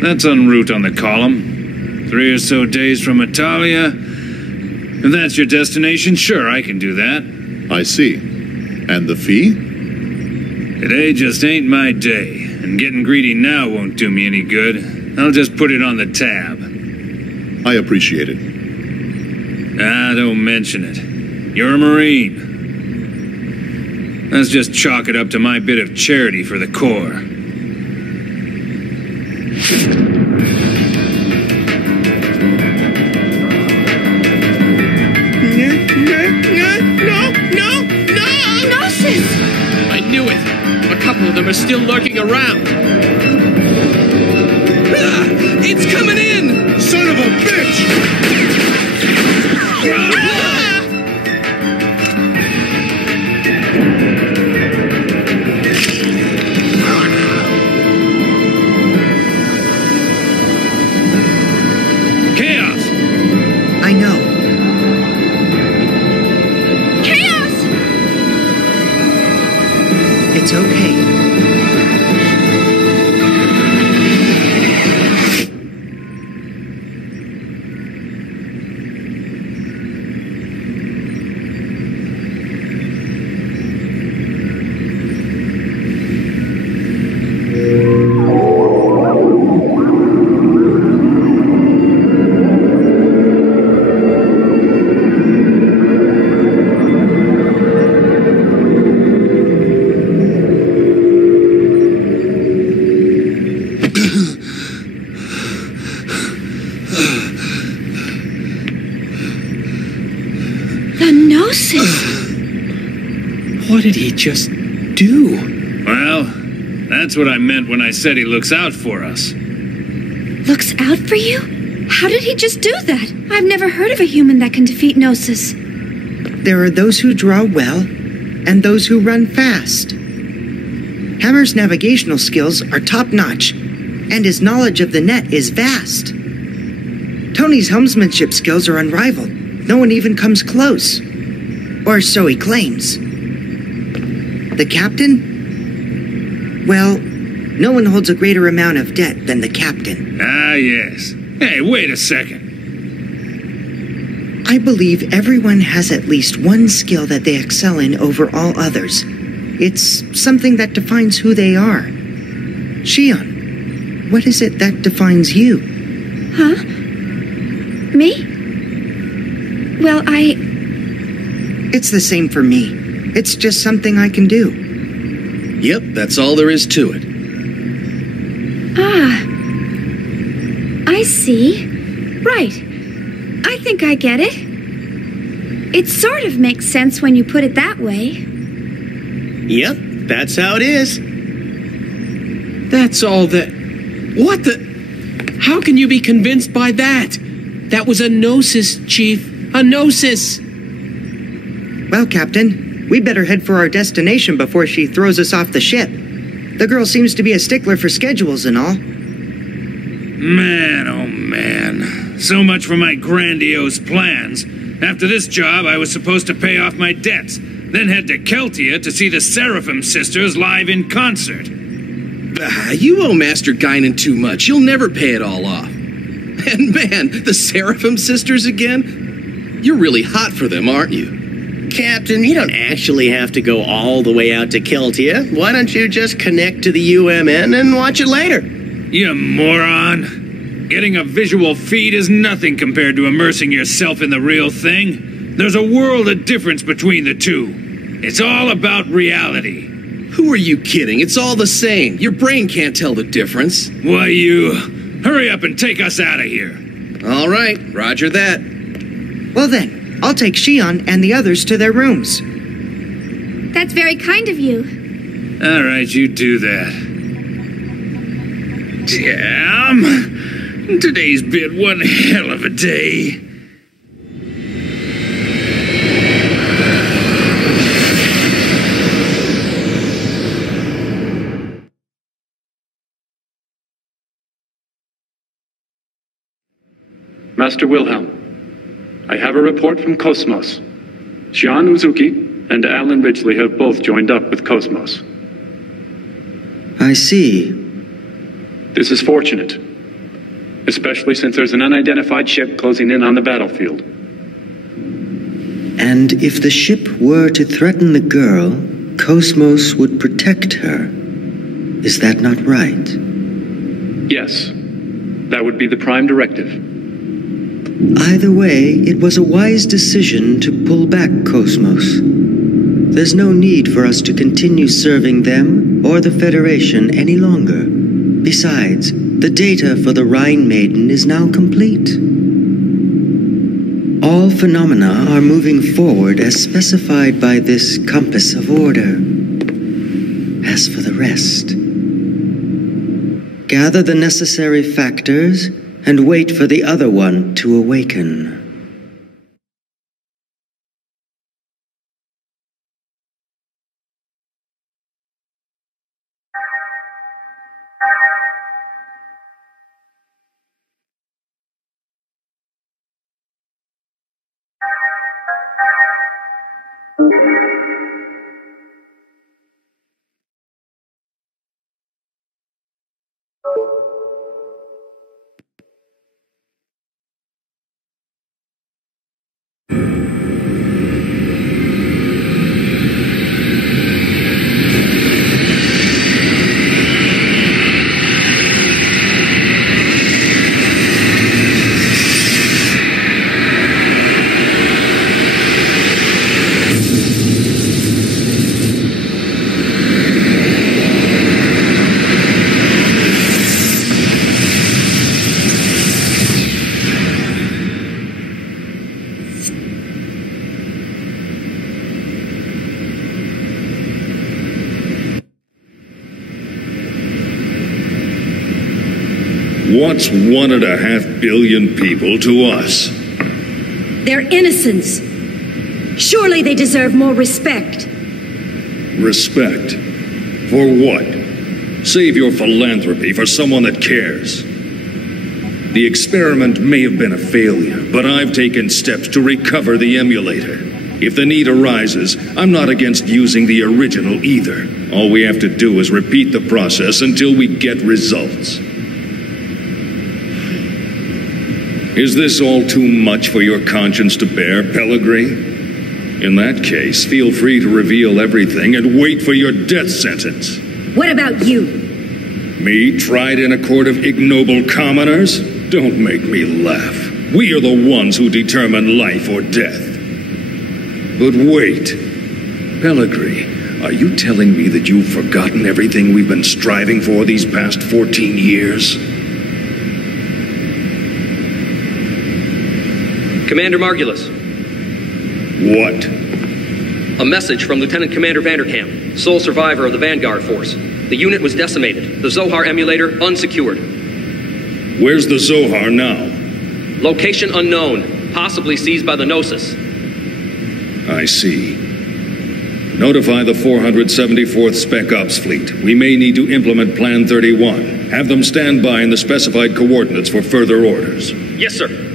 That's en route on the column. 3 or so days from Italia. If that's your destination, sure, I can do that. I see. And the fee? Today just ain't my day, and getting greedy now won't do me any good. I'll just put it on the tab. I appreciate it. Ah, don't mention it. You're a Marine. Let's just chalk it up to my bit of charity for the Corps. No! Gnosis! I knew it! A couple of them are still lurking around. Ah, it's coming in! Son of a bitch! Chaos! I know. Chaos! It's okay. What did he just do? Well, that's what I meant when I said he looks out for us. Looks out for you? How did he just do that? I've never heard of a human that can defeat Gnosis. There are those who draw well, and those who run fast. Hammer's navigational skills are top-notch, and his knowledge of the net is vast. Tony's helmsmanship skills are unrivaled. No one even comes close. Or so he claims. The captain? Well, no one holds a greater amount of debt than the captain. Ah, yes. Hey, wait a second. I believe everyone has at least one skill that they excel in over all others. It's something that defines who they are. Shion, what is it that defines you? Huh? Me? Well, It's the same for me. It's just something I can do. Yep, that's all there is to it. Ah. I see. Right. I think I get it. It sort of makes sense when you put it that way. Yep, that's how it is. That's all that... What the... How can you be convinced by that? That was a Gnosis, Chief. A Gnosis! Well, Captain, we better head for our destination before she throws us off the ship. The girl seems to be a stickler for schedules and all. Man, oh man. So much for my grandiose plans. After this job, I was supposed to pay off my debts, then head to Keltia to see the Seraphim sisters live in concert. You owe Master Guinan too much. You'll never pay it all off. And man, the Seraphim sisters again? You're really hot for them, aren't you? Captain, you don't actually have to go all the way out to Keltia. Why don't you just connect to the UMN and watch it later? You moron. Getting a visual feed is nothing compared to immersing yourself in the real thing. There's a world of difference between the two. It's all about reality. Who are you kidding? It's all the same. Your brain can't tell the difference. Why, you... Hurry up and take us out of here. All right, roger that. Well then, I'll take Shion and the others to their rooms. That's very kind of you. All right, you do that. Damn! Today's been one hell of a day. Master Wilhelm, I have a report from KOS-MOS. Shion Uzuki and Alan Ridgely have both joined up with KOS-MOS. I see. This is fortunate, especially since there's an unidentified ship closing in on the battlefield. And if the ship were to threaten the girl, KOS-MOS would protect her. Is that not right? Yes, that would be the prime directive. Either way, it was a wise decision to pull back KOS-MOS. There's no need for us to continue serving them or the Federation any longer. Besides, the data for the Rhine Maiden is now complete. All phenomena are moving forward as specified by this compass of order. As for the rest, gather the necessary factors and wait for the other one to awaken. What's 1.5 billion people to us? They're innocents. Surely they deserve more respect. Respect? For what? Save your philanthropy for someone that cares. The experiment may have been a failure, but I've taken steps to recover the emulator. If the need arises, I'm not against using the original either. All we have to do is repeat the process until we get results. Is this all too much for your conscience to bear, Pellegrini? In that case, feel free to reveal everything and wait for your death sentence. What about you? Me, tried in a court of ignoble commoners? Don't make me laugh. We are the ones who determine life or death. But wait. Pellegrini, are you telling me that you've forgotten everything we've been striving for these past 14 years? Commander Margulis. What? A message from Lieutenant Commander Vanderkamp, sole survivor of the Vanguard Force. The unit was decimated. The Zohar emulator unsecured. Where's the Zohar now? Location unknown, possibly seized by the Gnosis. I see. Notify the 474th Spec Ops Fleet. We may need to implement Plan 31. Have them stand by in the specified coordinates for further orders. Yes, sir.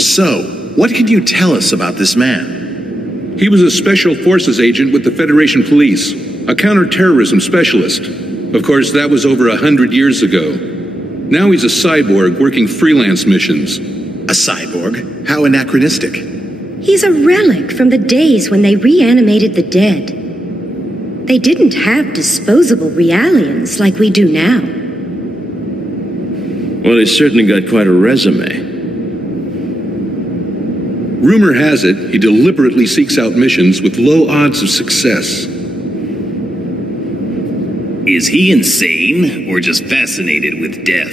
So, what can you tell us about this man? He was a Special Forces agent with the Federation Police, a counterterrorism specialist. Of course, that was over 100 years ago. Now he's a cyborg working freelance missions. A cyborg? How anachronistic. He's a relic from the days when they reanimated the dead. They didn't have disposable realians like we do now. Well, he's certainly got quite a resume. Rumor has it he deliberately seeks out missions with low odds of success. Is he insane or just fascinated with death?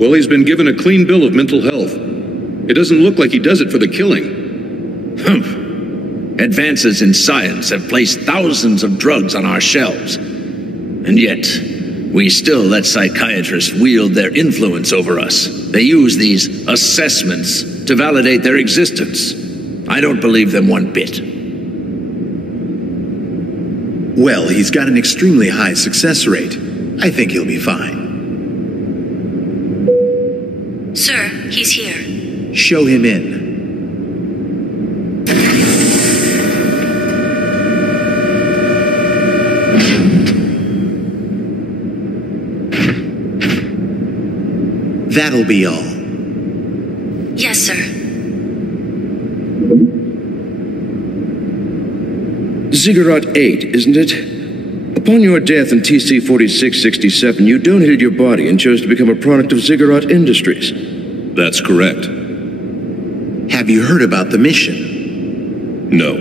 Well, he's been given a clean bill of mental health. It doesn't look like he does it for the killing. Humph. Advances in science have placed thousands of drugs on our shelves. And yet, we still let psychiatrists wield their influence over us. They use these assessments to validate their existence. I don't believe them one bit. Well, he's got an extremely high success rate. I think he'll be fine. Sir, he's here. Show him in. That'll be all. Yes, sir. Ziggurat 8, isn't it? Upon your death in TC 4667, you donated your body and chose to become a product of Ziggurat Industries. That's correct. Have you heard about the mission? No.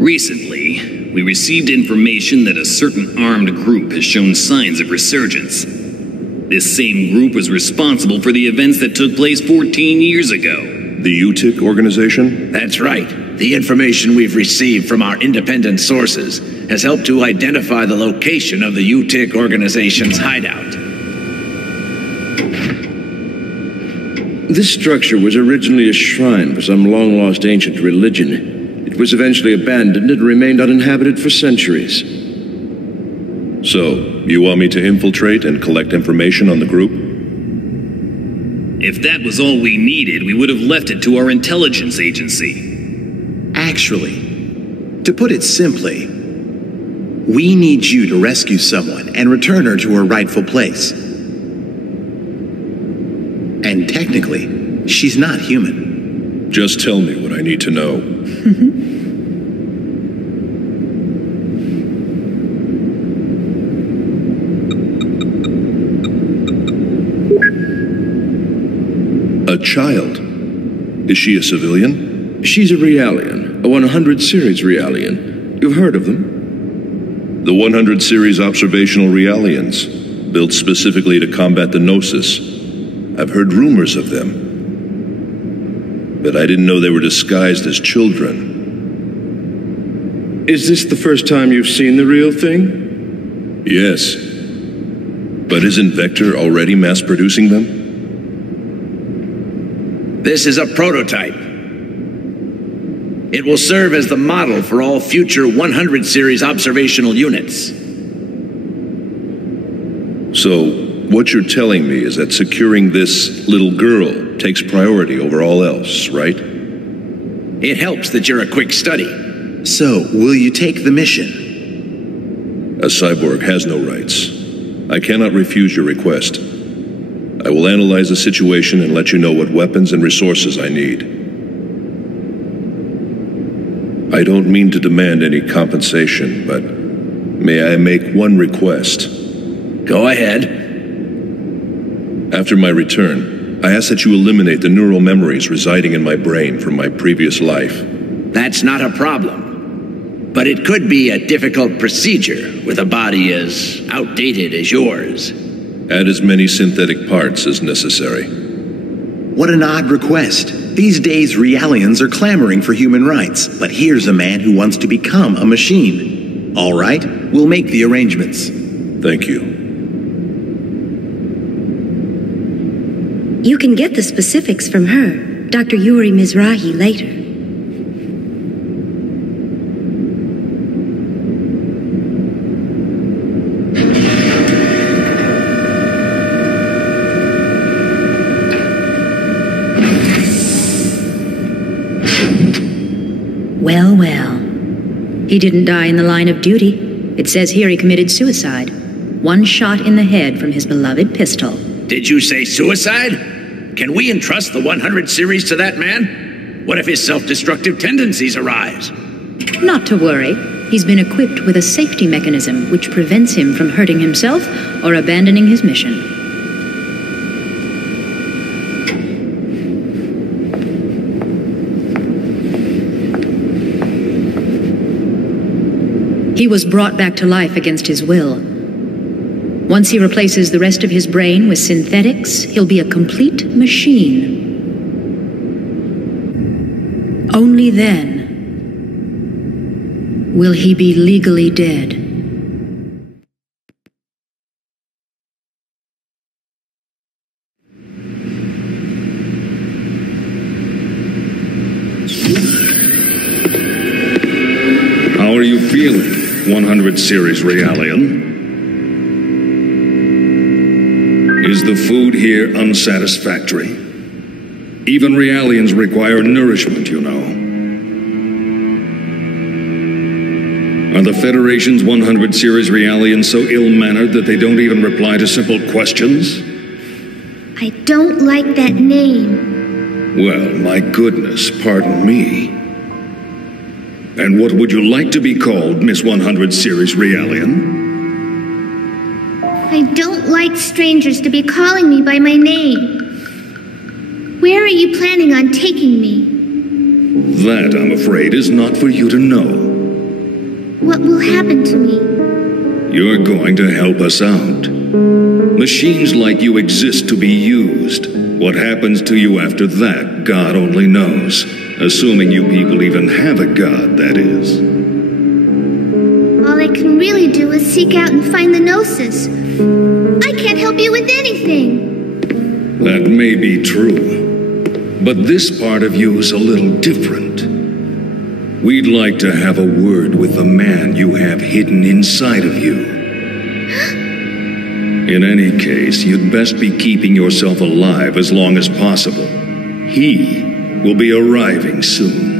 Recently, we received information that a certain armed group has shown signs of resurgence. This same group was responsible for the events that took place 14 years ago. The UTIC organization? That's right. The information we've received from our independent sources has helped to identify the location of the UTIC organization's hideout. This structure was originally a shrine for some long-lost ancient religion. It was eventually abandoned and remained uninhabited for centuries. So, you want me to infiltrate and collect information on the group? If that was all we needed, we would have left it to our intelligence agency. Actually, to put it simply, we need you to rescue someone and return her to her rightful place. And technically, she's not human. Just tell me what I need to know. A child? Is she a civilian? She's a Realian, a 100 series Realian. You've heard of them? The 100 series observational Realians, built specifically to combat the Gnosis. I've heard rumors of them. But I didn't know they were disguised as children. Is this the first time you've seen the real thing? Yes. But isn't Vector already mass-producing them? This is a prototype. It will serve as the model for all future 100 series observational units. So, what you're telling me is that securing this little girl takes priority over all else, right? It helps that you're a quick study. So, will you take the mission? A cyborg has no rights. I cannot refuse your request. I will analyze the situation and let you know what weapons and resources I need. I don't mean to demand any compensation, but may I make one request? Go ahead. After my return, I ask that you eliminate the neural memories residing in my brain from my previous life. That's not a problem. But it could be a difficult procedure with a body as outdated as yours. Add as many synthetic parts as necessary. What an odd request. These days, Realians are clamoring for human rights, but here's a man who wants to become a machine. All right, we'll make the arrangements. Thank you. You can get the specifics from her, Dr. Yuri Mizrahi, later. Well, well. He didn't die in the line of duty. It says here he committed suicide. One shot in the head from his beloved pistol. Did you say suicide? Can we entrust the 100 series to that man? What if his self-destructive tendencies arise? Not to worry. He's been equipped with a safety mechanism which prevents him from hurting himself or abandoning his mission. He was brought back to life against his will. Once he replaces the rest of his brain with synthetics, he'll be a complete machine. Only then will he be legally dead. How are you feeling, 100 Series Realian? Is the food here unsatisfactory? Even Realians require nourishment, you know. Are the Federation's 100 Series Realians so ill-mannered that they don't even reply to simple questions? I don't like that name. Well, my goodness, pardon me. And what would you like to be called, Miss 100 Series Realian? I don't like strangers to be calling me by my name. Where are you planning on taking me? That, I'm afraid, is not for you to know. What will happen to me? You're going to help us out. Machines like you exist to be used. What happens to you after that, God only knows. Assuming you people even have a God, that is. All I can really do is seek out and find the Gnosis. I can't help you with anything. That may be true. But this part of you is a little different. We'd like to have a word with the man you have hidden inside of you. In any case, you'd best be keeping yourself alive as long as possible. He will be arriving soon.